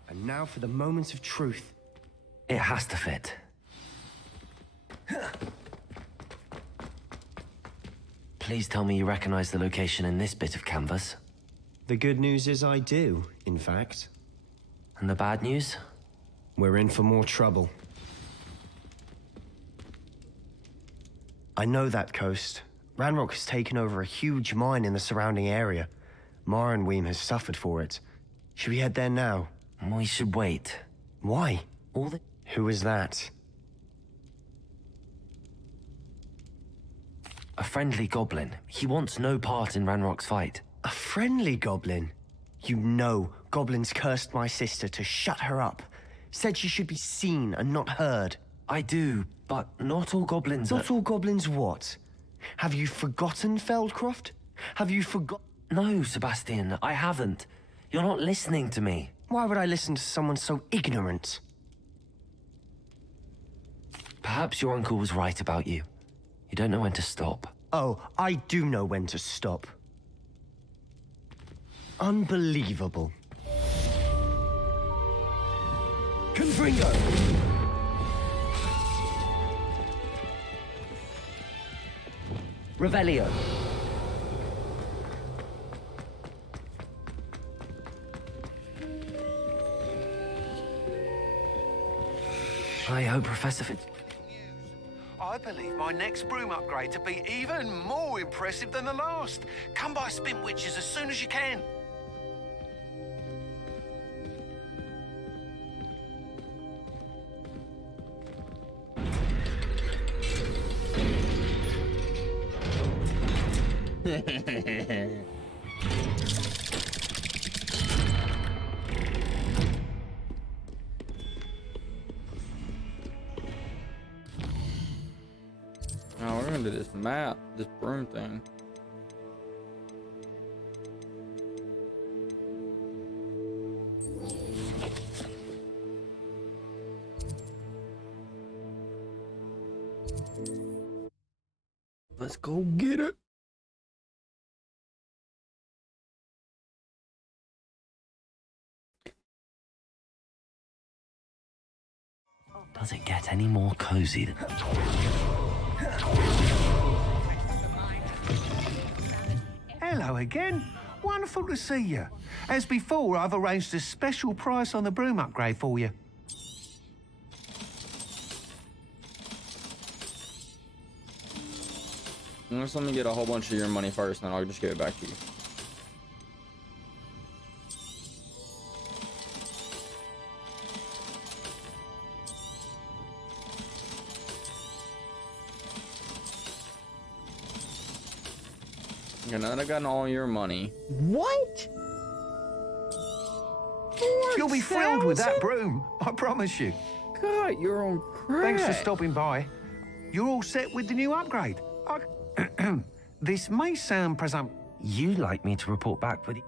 And now for the moment of truth. It has to fit. Please tell me you recognize the location in this bit of canvas. The good news is I do, in fact. And the bad news? We're in for more trouble. I know that coast. Ranrock has taken over a huge mine in the surrounding area. Marenweem has suffered for it. Should we head there now? We should wait. Why? All the... Who is that? A friendly goblin. He wants no part in Ranrock's fight. A friendly goblin? You know goblins cursed my sister to shut her up. Said she should be seen and not heard. I do, but not all goblins Not all goblins what? Have you forgotten Feldcroft? Have you forgot... No, Sebastian, I haven't. You're not listening to me. Why would I listen to someone so ignorant? Perhaps your uncle was right about you. You don't know when to stop. Oh, I do know when to stop. Unbelievable. Confringo! Revelio. I hope Professor I believe my next broom upgrade to be even more impressive than the last. Come by Spin Witches as soon as you can. Oh, we're gonna do this map, this broom thing. Let's go get it. Does it get any more cozy than... Hello again. Wonderful to see you. As before, I've arranged a special price on the broom upgrade for you. Just let me get a whole bunch of your money first, and then I'll just give it back to you. Okay, now that I've gotten all your money. What? You'll be thrilled with that broom, I promise you. God, you're on crack. Thanks for stopping by. You're all set with the new upgrade. This may sound presumptuous. You'd like me to report back with...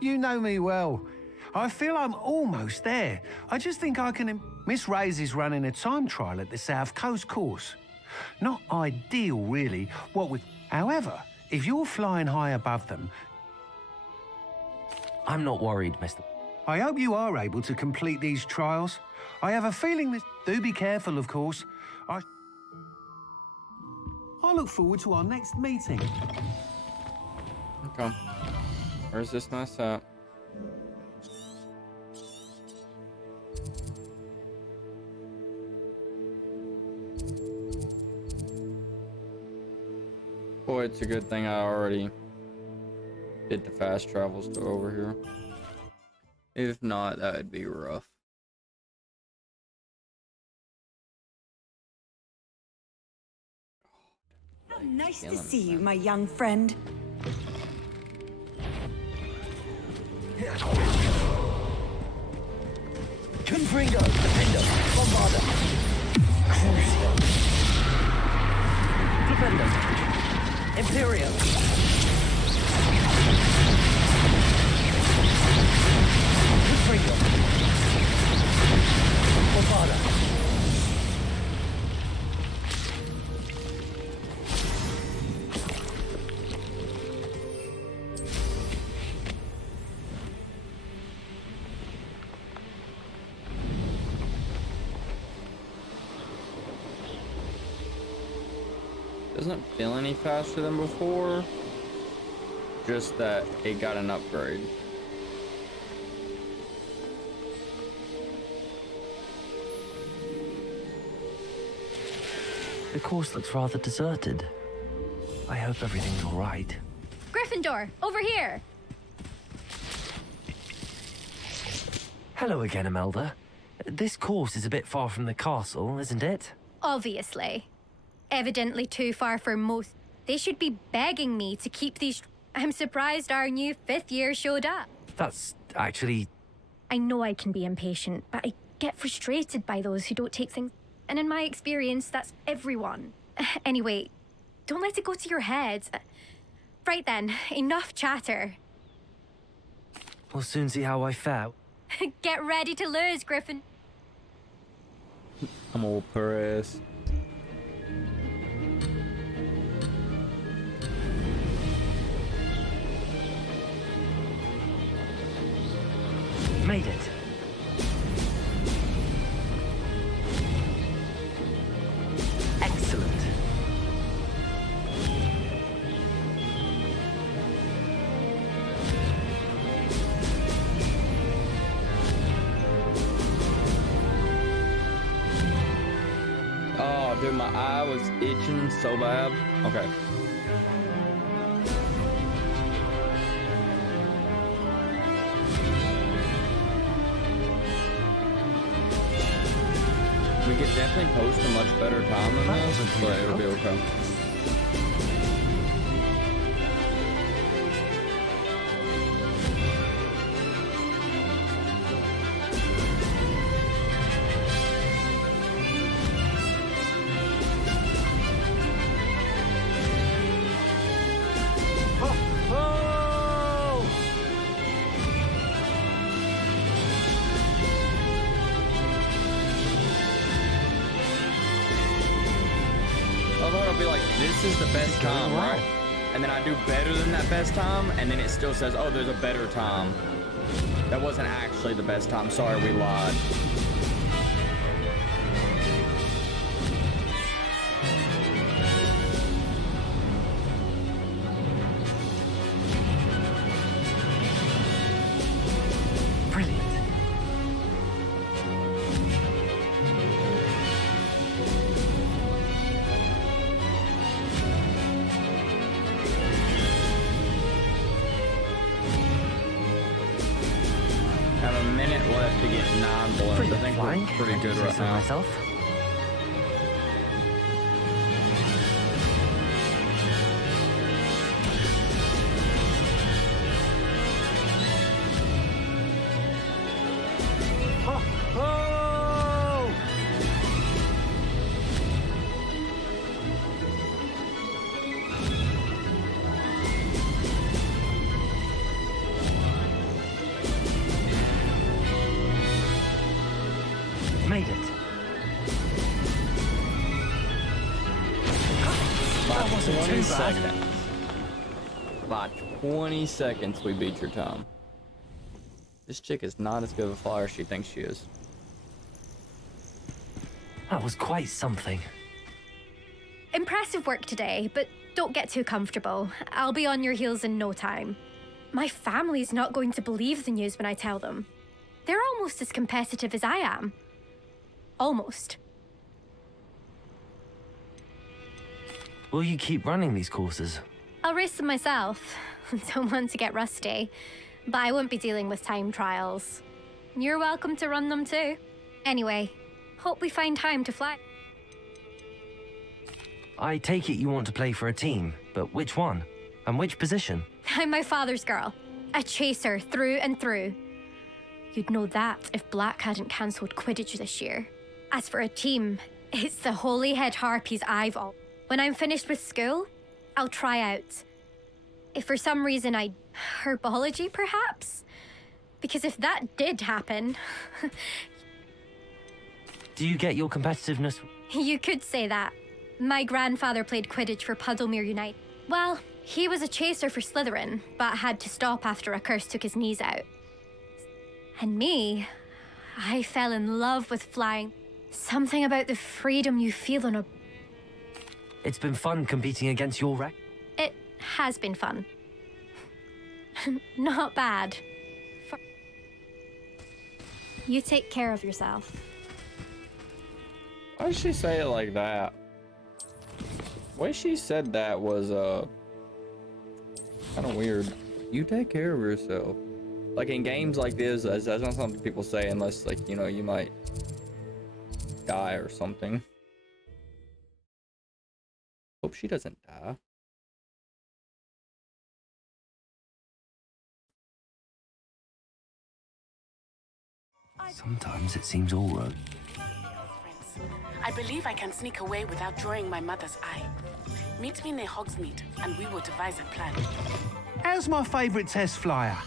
You know me well. I feel I'm almost there. I just think I can... Miss Ray's is running a time trial at the South Coast course. Not ideal, really, what with... However, if you're flying high above them... I'm not worried, Mr. I hope you are able to complete these trials. I have a feeling that... Do be careful, of course. I look forward to our next meeting. Okay. Where's this mess at? Boy, it's a good thing I already did the fast travels to over here. If not, that would be rough. How nice to see you, my young friend. Confringo, Defender, Bombarder, Crucio, Flipendo, Imperio, Confringo, Bombarder. Doesn't feel any faster than before, just that it got an upgrade. The course looks rather deserted. I hope everything's all right. Gryffindor, over here! Hello again, Imelda. This course is a bit far from the castle, isn't it? Obviously. Evidently too far for most. They should be begging me to keep these... I'm surprised our new 5th year showed up. That's actually... I know I can be impatient, but I get frustrated by those who don't take things... And in my experience, that's everyone. Anyway, don't let it go to your head. Right then, enough chatter. We'll soon see how I fare. Get ready to lose, Griffin. I'm all Perez. Made it. Excellent. Dude, my eye was itching so bad. Okay. We could definitely post a much better time than this, but it'll be okay. This is the best time, right? And then I do better than that best time, and then it still says, oh, there's a better time. That wasn't actually the best time. Sorry, we lied. Brilliant. Have a minute left to get 9 balloons. I think we're pretty good right now. Myself. Made it. By wasn't 20 too bad. seconds. By 20 seconds, we beat your time. This chick is not as good of a flyer as she thinks she is. That was quite something. Impressive work today, but don't get too comfortable. I'll be on your heels in no time. My family's not going to believe the news when I tell them. They're almost as competitive as I am. Almost. Will you keep running these courses? I'll race them myself. Don't want to get rusty. But I won't be dealing with time trials. You're welcome to run them too. Anyway, hope we find time to fly. I take it you want to play for a team, but which one? And which position? I'm my father's girl. A chaser through and through. You'd know that if Black hadn't cancelled Quidditch this year. As for a team, it's the Holyhead Harpies I've all. When I'm finished with school, I'll try out. If for some reason herbology, perhaps? Because if that did happen... Do you get your competitiveness? You could say that. My grandfather played Quidditch for Puddlemere United. Well, he was a chaser for Slytherin, but had to stop after a curse took his knees out. And me, I fell in love with flying. Something about the freedom you feel on a... It's been fun competing against your wreck. It has been fun. Not bad. You take care of yourself. Why did she say it like that? The way she said that was, kind of weird. You take care of yourself. Like, in games like this, that's not something people say unless, like, you know, you might die or something. Hope she doesn't die. Sometimes it seems all right. I believe I can sneak away without drawing my mother's eye. Meet me near Hogsmeade, and we will devise a plan. How's my favourite test flyer?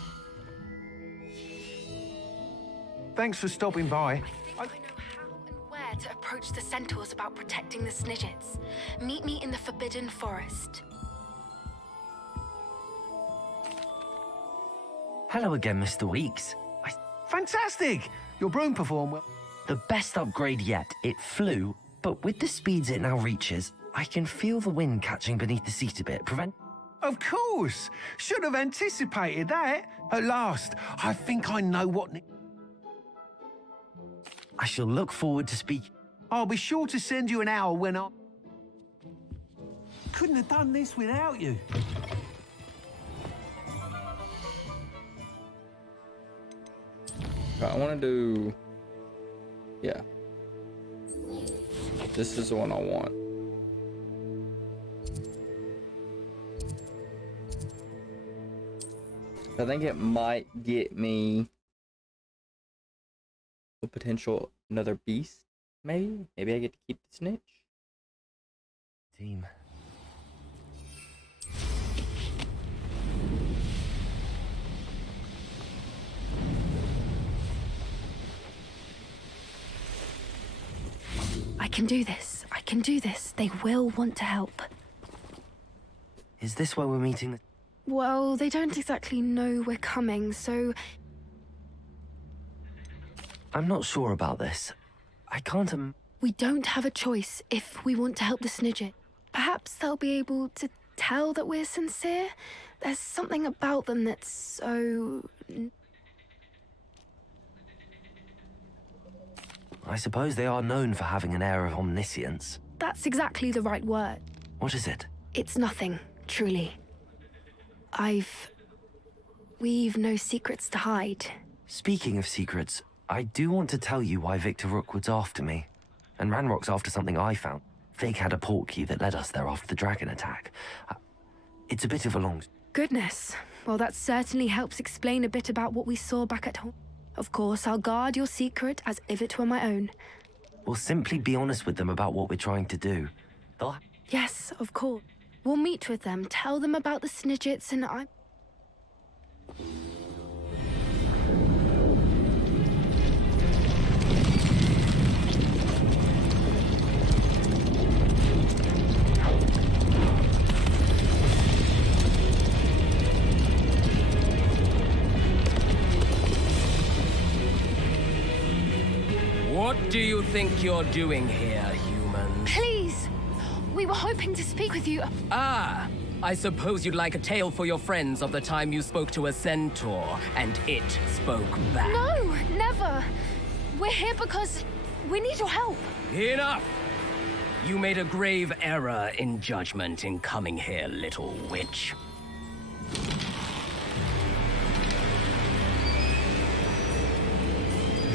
Thanks for stopping by. I know how and where to approach the centaurs about protecting the Snidgets. Meet me in the Forbidden Forest. Hello again, Mr. Weeks. Fantastic! Your broom performed well. The best upgrade yet. It flew, but with the speeds it now reaches, I can feel the wind catching beneath the seat a bit. Of course! Should have anticipated that. At last, I think I know what... I shall look forward to speaking. I'll be sure to send you an hour when I... Couldn't have done this without you. I want to do... Yeah. This is the one I want. I think it might get me a potential another beast. Maybe I get to keep the snitch. Team. I can do this. I can do this. They will want to help. Is this where we're meeting the... Well, they don't exactly know we're coming, so... I'm not sure about this. I can't We don't have a choice if we want to help the Snidget. Perhaps they'll be able to tell that we're sincere. There's something about them that's so... I suppose they are known for having an air of omniscience. That's exactly the right word. What is it? It's nothing, truly. We've no secrets to hide. Speaking of secrets, I do want to tell you why Victor Rookwood's after me. And Ranrock's after something I found. Fig had a port key that led us there after the dragon attack. It's a bit of a long... Goodness. Well, that certainly helps explain a bit about what we saw back at home. Of course, I'll guard your secret as if it were my own. We'll simply be honest with them about what we're trying to do. They'll... Yes, of course. We'll meet with them, tell them about the Snidgets, and I... What do you think you're doing here, human? Please! We were hoping to speak with you. Ah! I suppose you'd like a tale for your friends of the time you spoke to a centaur, and it spoke back. No, never! We're here because we need your help. Enough! You made a grave error in judgment in coming here, little witch.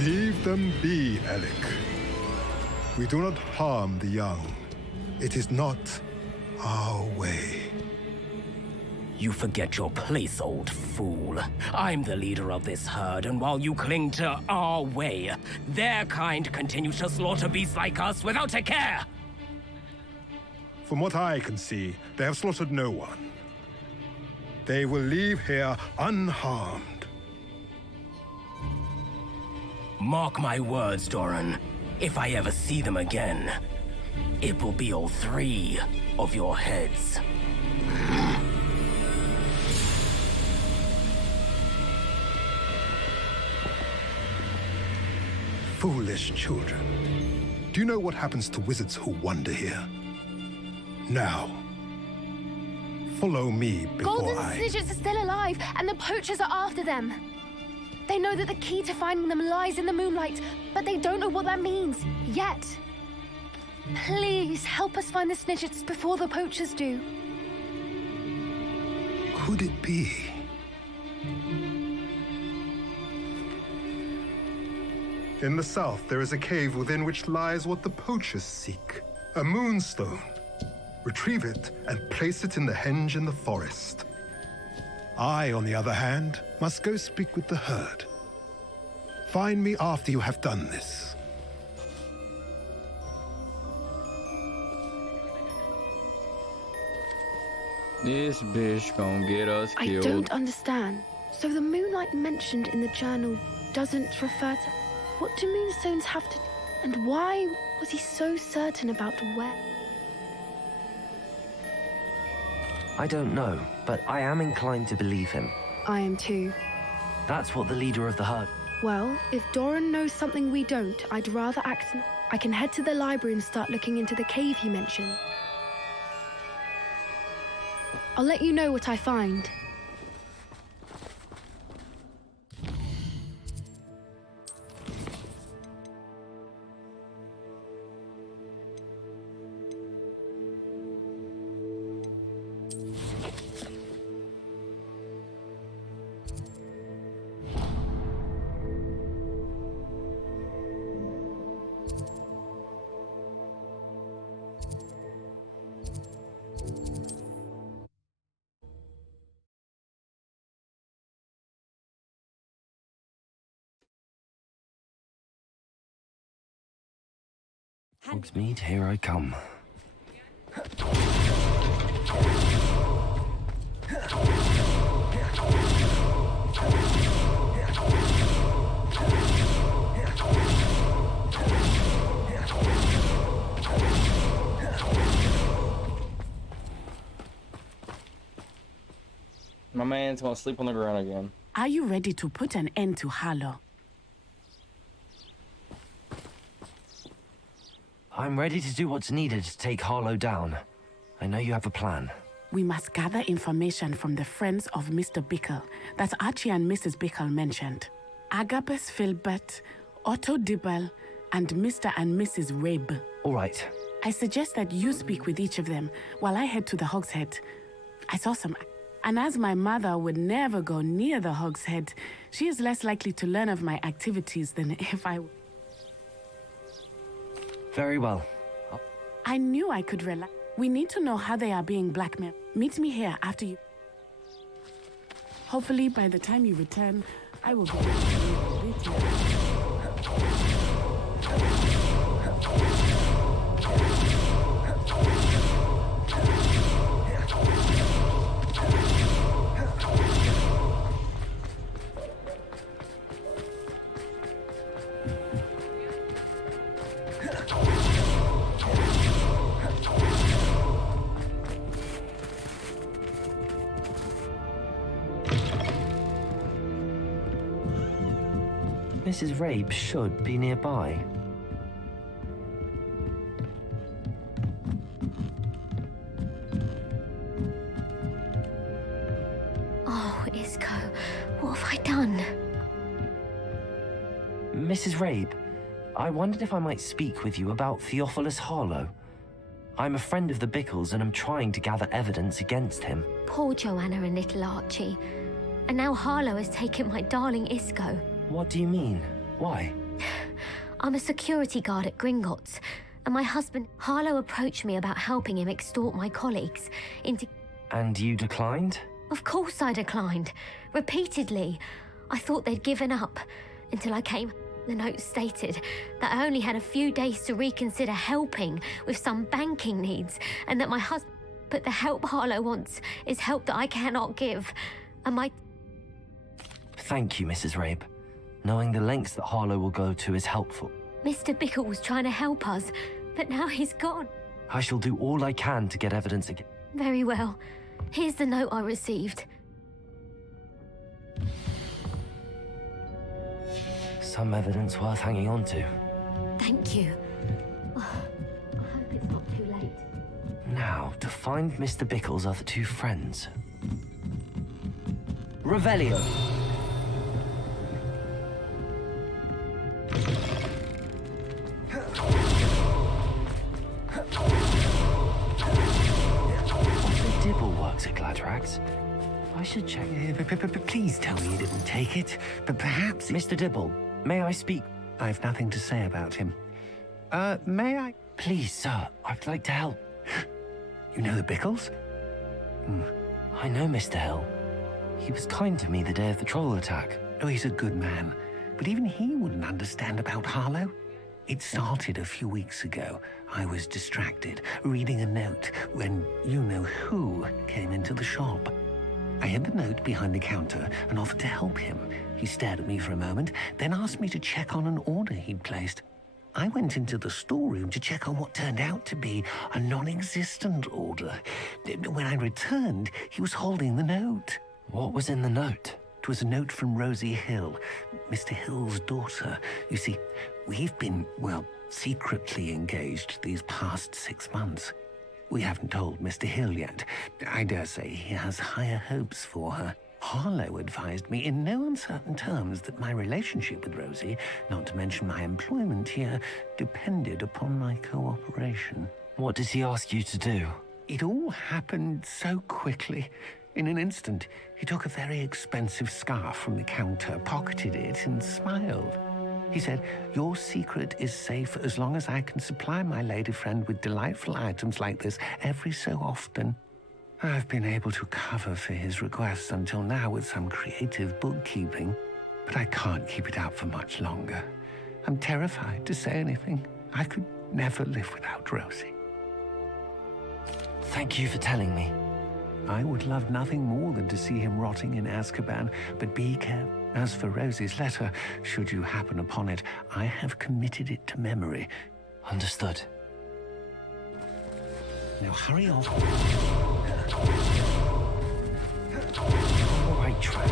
Leave them be, Alec. We do not harm the young. It is not our way. You forget your place, old fool. I'm the leader of this herd, and while you cling to our way, their kind continues to slaughter beasts like us without a care! From what I can see, they have slaughtered no one. They will leave here unharmed. Mark my words, Doran. If I ever see them again, it will be all 3 of your heads. Foolish children. Do you know what happens to wizards who wander here? Now, follow me before Golden Snidgets are still alive, and the poachers are after them. They know that the key to finding them lies in the moonlight, but they don't know what that means, yet. Please, help us find the Snidgets before the poachers do. Could it be? In the south, there is a cave within which lies what the poachers seek. A moonstone. Retrieve it and place it in the henge in the forest. I, on the other hand, must go speak with the herd. Find me after you have done this. This bitch gonna get us killed. I don't understand. So the moonlight mentioned in the journal doesn't refer to... What do moonstones have to... And why was he so certain about where? I don't know, but I am inclined to believe him. I am too. That's what the leader of the herd... Well, if Doran knows something we don't, I'd rather act... I can head to the library and start looking into the cave he mentioned. I'll let you know what I find. Hogsmeade, here I come. My man's gonna sleep on the ground again. Are you ready to put an end to Harlow? I'm ready to do what's needed to take Harlow down. I know you have a plan. We must gather information from the friends of Mr. Bickle that Archie and Mrs. Bickle mentioned. Agabus Filbert, Otto Dibble, and Mr. and Mrs. Rabe. All right. I suggest that you speak with each of them while I head to the Hogshead. I saw some... And as my mother would never go near the Hogshead, she is less likely to learn of my activities than if I... Very well. I knew I could rely. We need to know how they are being blackmailed. Meet me here after you... Hopefully, by the time you return, I will be able to read it. Mrs. Rabe should be nearby. Oh, Isco, what have I done? Mrs. Rabe, I wondered if I might speak with you about Theophilus Harlow. I'm a friend of the Bickles and I'm trying to gather evidence against him. Poor Joanna and little Archie. And now Harlow has taken my darling Isco. What do you mean? Why? I'm a security guard at Gringotts, and my husband, Harlow, approached me about helping him extort my colleagues into... And you declined? Of course I declined. Repeatedly. I thought they'd given up, until I came... The note stated that I only had a few days to reconsider helping with some banking needs, and that my husband... But the help Harlow wants is help that I cannot give, and my... Thank you, Mrs. Rabe. Knowing the lengths that Harlow will go to is helpful. Mr. Bickle was trying to help us, but now he's gone. I shall do all I can to get evidence again. Very well. Here's the note I received. Some evidence worth hanging on to. Thank you. Oh, I hope it's not too late. Now, to find Mr. Bickle's other two friends. Revelio. Dibble works at Gladrax. I should check. Please tell me you didn't take it. But perhaps... Mr. Dibble, may I speak? I've nothing to say about him. May I? Please, sir. I'd like to help. You know the Bickles? I know Mr. Hill. He was kind to me the day of the troll attack. Oh, he's a good man. But even he wouldn't understand about Harlow. It started a few weeks ago. I was distracted, reading a note, when you-know-who came into the shop. I hid the note behind the counter and offered to help him. He stared at me for a moment, then asked me to check on an order he'd placed. I went into the storeroom to check on what turned out to be a non-existent order. When I returned, he was holding the note. What was in the note? It was a note from Rosie Hill, Mr. Hill's daughter. You see, we've been, well, secretly engaged these past 6 months. We haven't told Mr. Hill yet. I dare say he has higher hopes for her. Harlow advised me in no uncertain terms that my relationship with Rosie, not to mention my employment here, depended upon my cooperation. What does he ask you to do? It all happened so quickly. In an instant, he took a very expensive scarf from the counter, pocketed it, and smiled. He said, "Your secret is safe as long as I can supply my lady friend with delightful items like this every so often." I've been able to cover for his requests until now with some creative bookkeeping, but I can't keep it up for much longer. I'm terrified to say anything. I could never live without Rosie. Thank you for telling me. I would love nothing more than to see him rotting in Azkaban, but be careful. As for Rosie's letter, should you happen upon it, I have committed it to memory. Understood. Now hurry off. On the right track.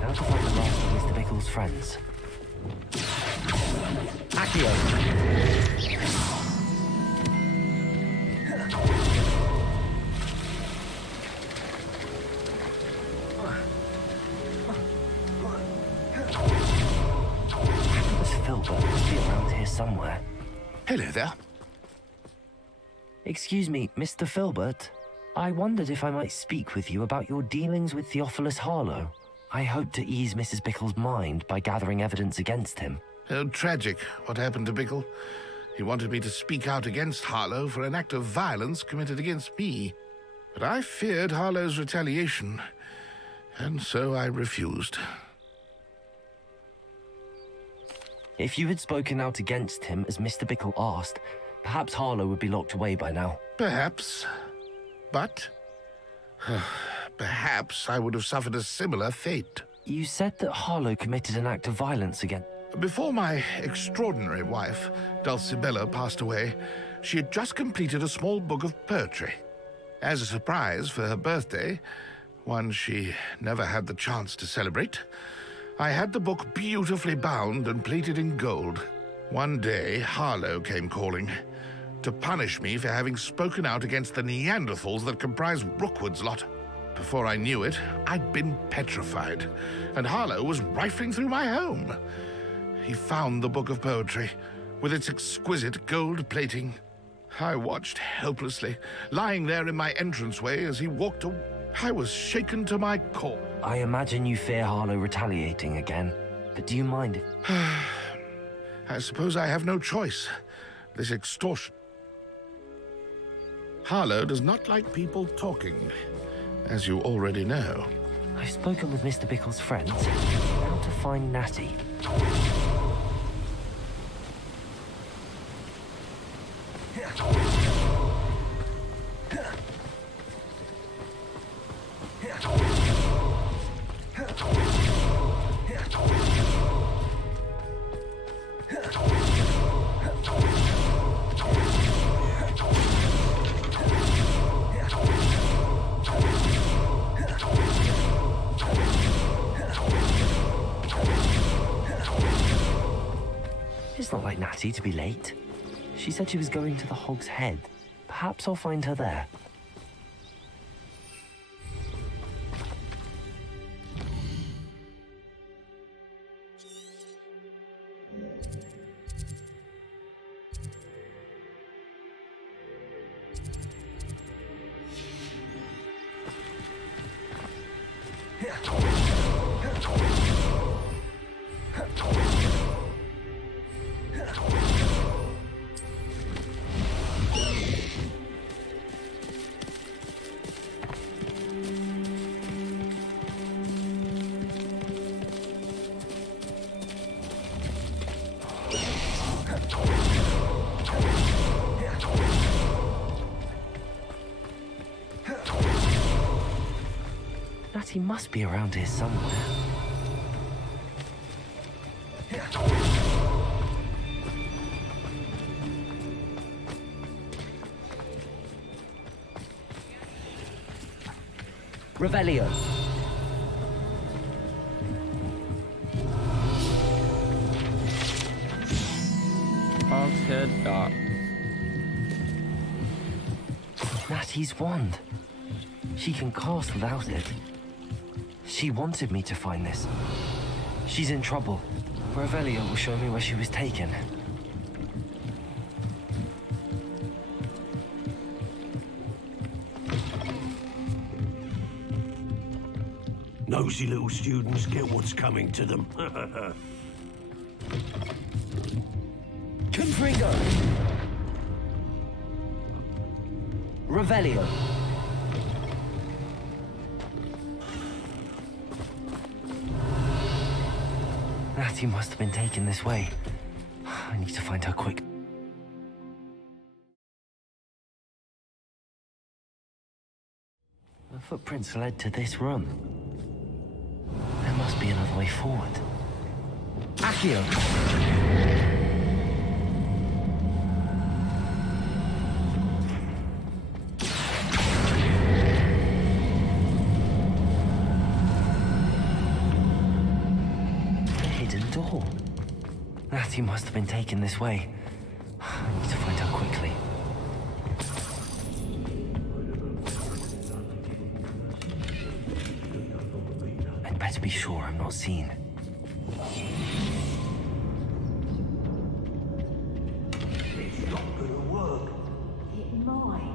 Now to find the last of Mr. Bickle's friends. Accio! Filbert must be around here somewhere. Hello there. Excuse me, Mr. Filbert. I wondered if I might speak with you about your dealings with Theophilus Harlow. I hope to ease Mrs. Bickle's mind by gathering evidence against him. Oh, tragic what happened to Bickle. He wanted me to speak out against Harlow for an act of violence committed against me. But I feared Harlow's retaliation, and so I refused. If you had spoken out against him as Mr. Bickle asked, perhaps Harlow would be locked away by now. Perhaps. But perhaps I would have suffered a similar fate. You said that Harlow committed an act of violence again. Before my extraordinary wife, Dulcibella, passed away, she had just completed a small book of poetry. As a surprise for her birthday, one she never had the chance to celebrate, I had the book beautifully bound and plated in gold. One day, Harlow came calling to punish me for having spoken out against the Neanderthals that comprise Rookwood's lot. Before I knew it, I'd been petrified, and Harlow was rifling through my home. He found the book of poetry, with its exquisite gold plating. I watched helplessly, lying there in my entranceway as he walked away. I was shaken to my core. I imagine you fear Harlow retaliating again, but do you mind if... I suppose I have no choice. This extortion. Harlow does not like people talking, as you already know. I've spoken with Mr. Bickle's friends. Now to find Natty. It's not like Natty to be late. She said she was going to the Hog's Head. Perhaps I'll find her there. Natty must be around here somewhere. Revelio. Hogshead Dock. Natty's wand. She can cast without it. She wanted me to find this. She's in trouble. Revelio will show me where she was taken. Nosy little students get what's coming to them. Confringo! Revelio. Natty must have been taken this way. I need to find her quick. Footprints led to this room. There must be another way forward. Accio! Hidden door. Natty must have been taken this way. I need to find out quickly. I'd better be sure I'm not seen. It's not gonna work. It might.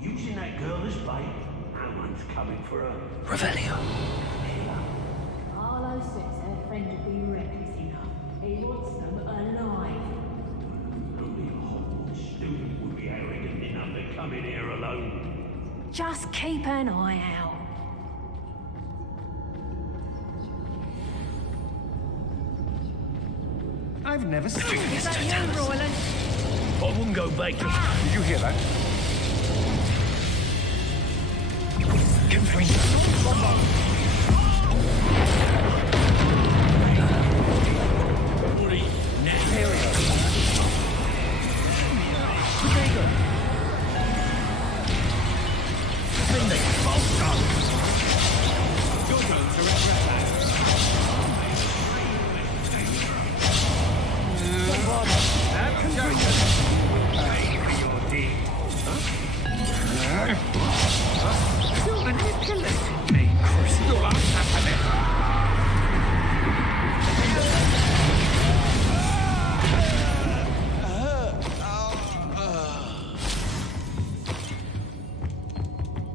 Using that girl as bait, no one's coming for her. Revelio. Arlo says her friend will be reckless enough. He wants them alive. Only a Hogwarts student would be arrogant enough to come in here alone. Just keep an eye out. I've never seen Is that you, Roland? I wouldn't go back to... Did you hear that?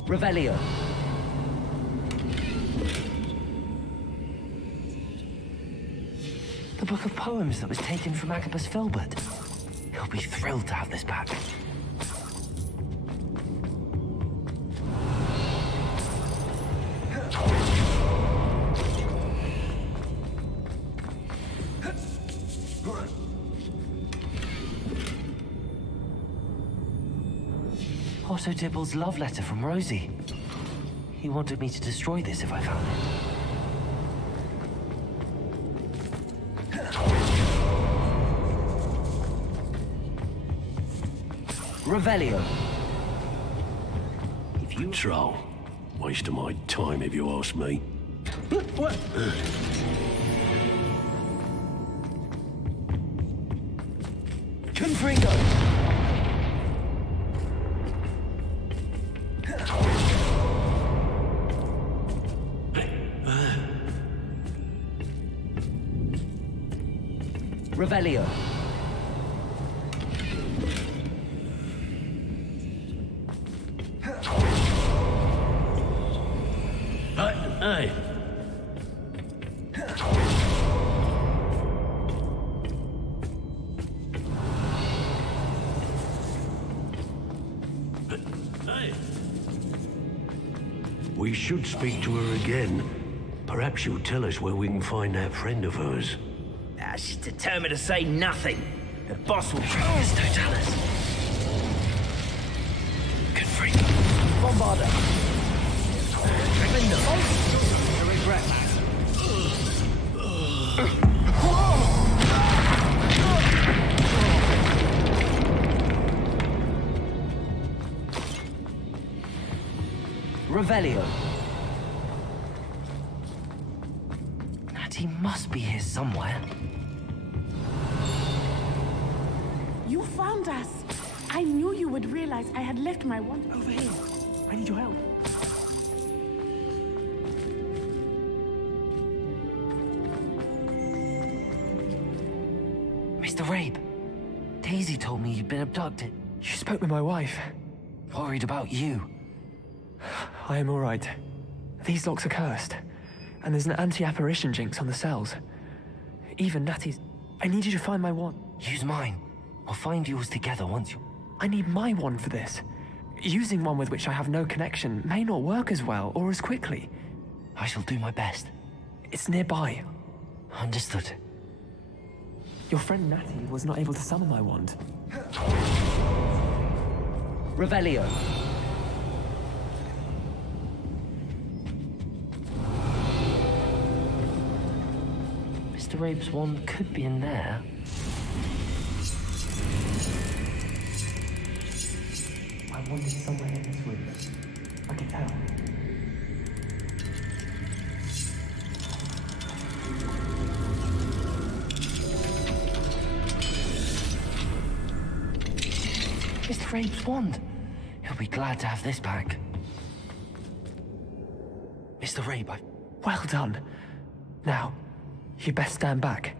Revelio. The book of poems that was taken from Agabus Filbert. He'll be thrilled to have this back. Otto Dibble's love letter from Rosie. He wanted me to destroy this if I found it. Revelio. If you troll, waste of my time if you ask me. What? Confringo. Revelio. Hey. We should speak to her again. Perhaps she'll tell us where we can find that friend of hers. She's determined to say nothing. The boss will try us to tell us. Good freak. Bombarder. I regret that. Revelio. Natty must be here somewhere. You found us! I knew you would realize I had left my wand over here. I need your help. Mr. Rabe, Daisy told me you'd been abducted. You spoke with my wife. Worried about you. I am all right. These locks are cursed, and there's an anti-apparition jinx on the cells. Even Natty's... I need you to find my wand. Use mine. We'll find yours together once you... I need my wand for this. Using one with which I have no connection may not work as well or as quickly. I shall do my best. It's nearby. Understood. Your friend Natty was not able to summon my wand. Revelio. Mr. Rabe's wand could be in there. I wanted somewhere in this room. I can tell. Mr. Rabe's wand. He'll be glad to have this back. Mr. Rabe, Well done. Now, you best stand back.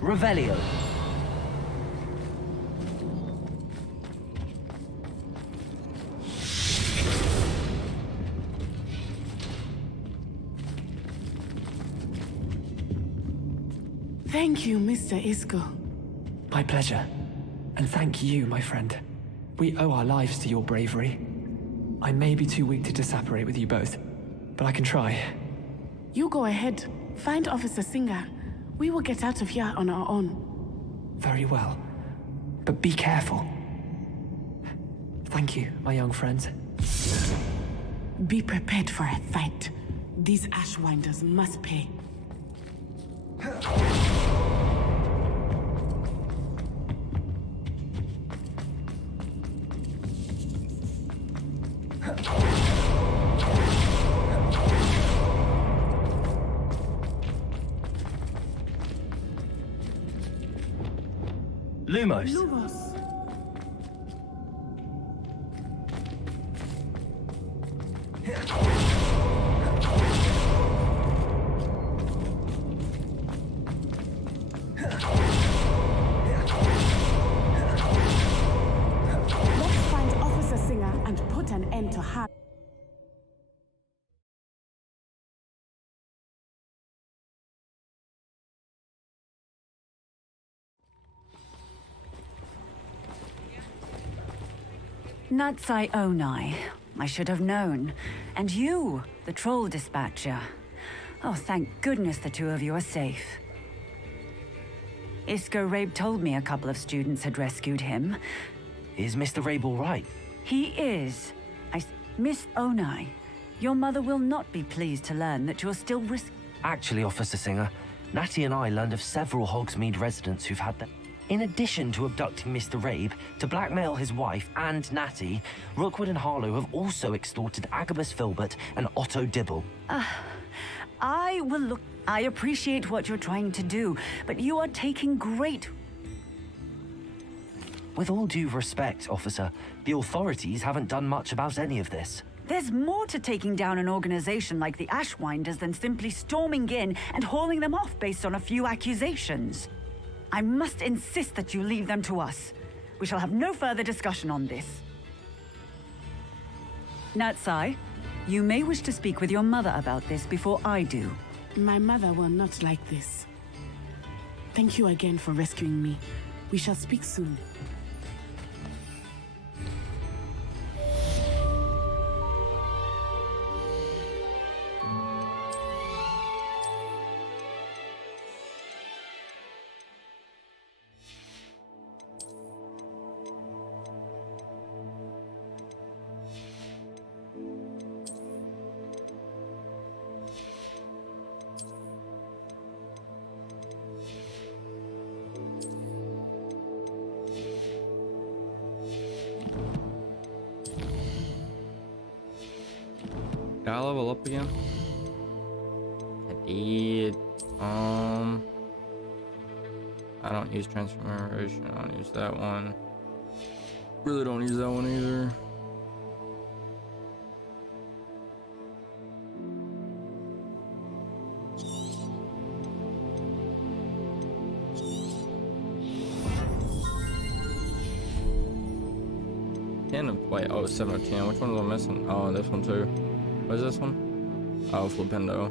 Revelio. Thank you, Mr. Isco. My pleasure. And thank you, my friend. We owe our lives to your bravery. I may be too weak to disapparate with you both, but I can try. You go ahead. Find Officer Singer. We will get out of here on our own. Very well. But be careful. Thank you, my young friends. Be prepared for a fight. These Ashwinders must pay. Lumos. Lumos. Let's find Officer Singer and put an end to her. Natsai Onai. I should have known. And you, the troll dispatcher. Oh, thank goodness the two of you are safe. Isco Rabe told me a couple of students had rescued him. Is Mr. Rabe all right? He is. Miss Onai, your mother will not be pleased to learn that you're still Actually, Officer Singer, Natty and I learned of several Hogsmeade residents who've had them. In addition to abducting Mr. Rabe, to blackmail his wife and Natty, Rookwood and Harlow have also extorted Agabus Filbert and Otto Dibble. I will look. I appreciate what you're trying to do, but you are taking great... With all due respect, officer, the authorities haven't done much about any of this. There's more to taking down an organization like the Ashwinders than simply storming in and hauling them off based on a few accusations. I must insist that you leave them to us. We shall have no further discussion on this. Natsai, you may wish to speak with your mother about this before I do. My mother will not like this. Thank you again for rescuing me. We shall speak soon. Did I level up again? I did. I don't use transformation. I don't use that one. Really don't use that one either. Wait, oh, it's 7 or 10. Which one was I missing? Oh, this one too. What is this one? Oh, Flipendo.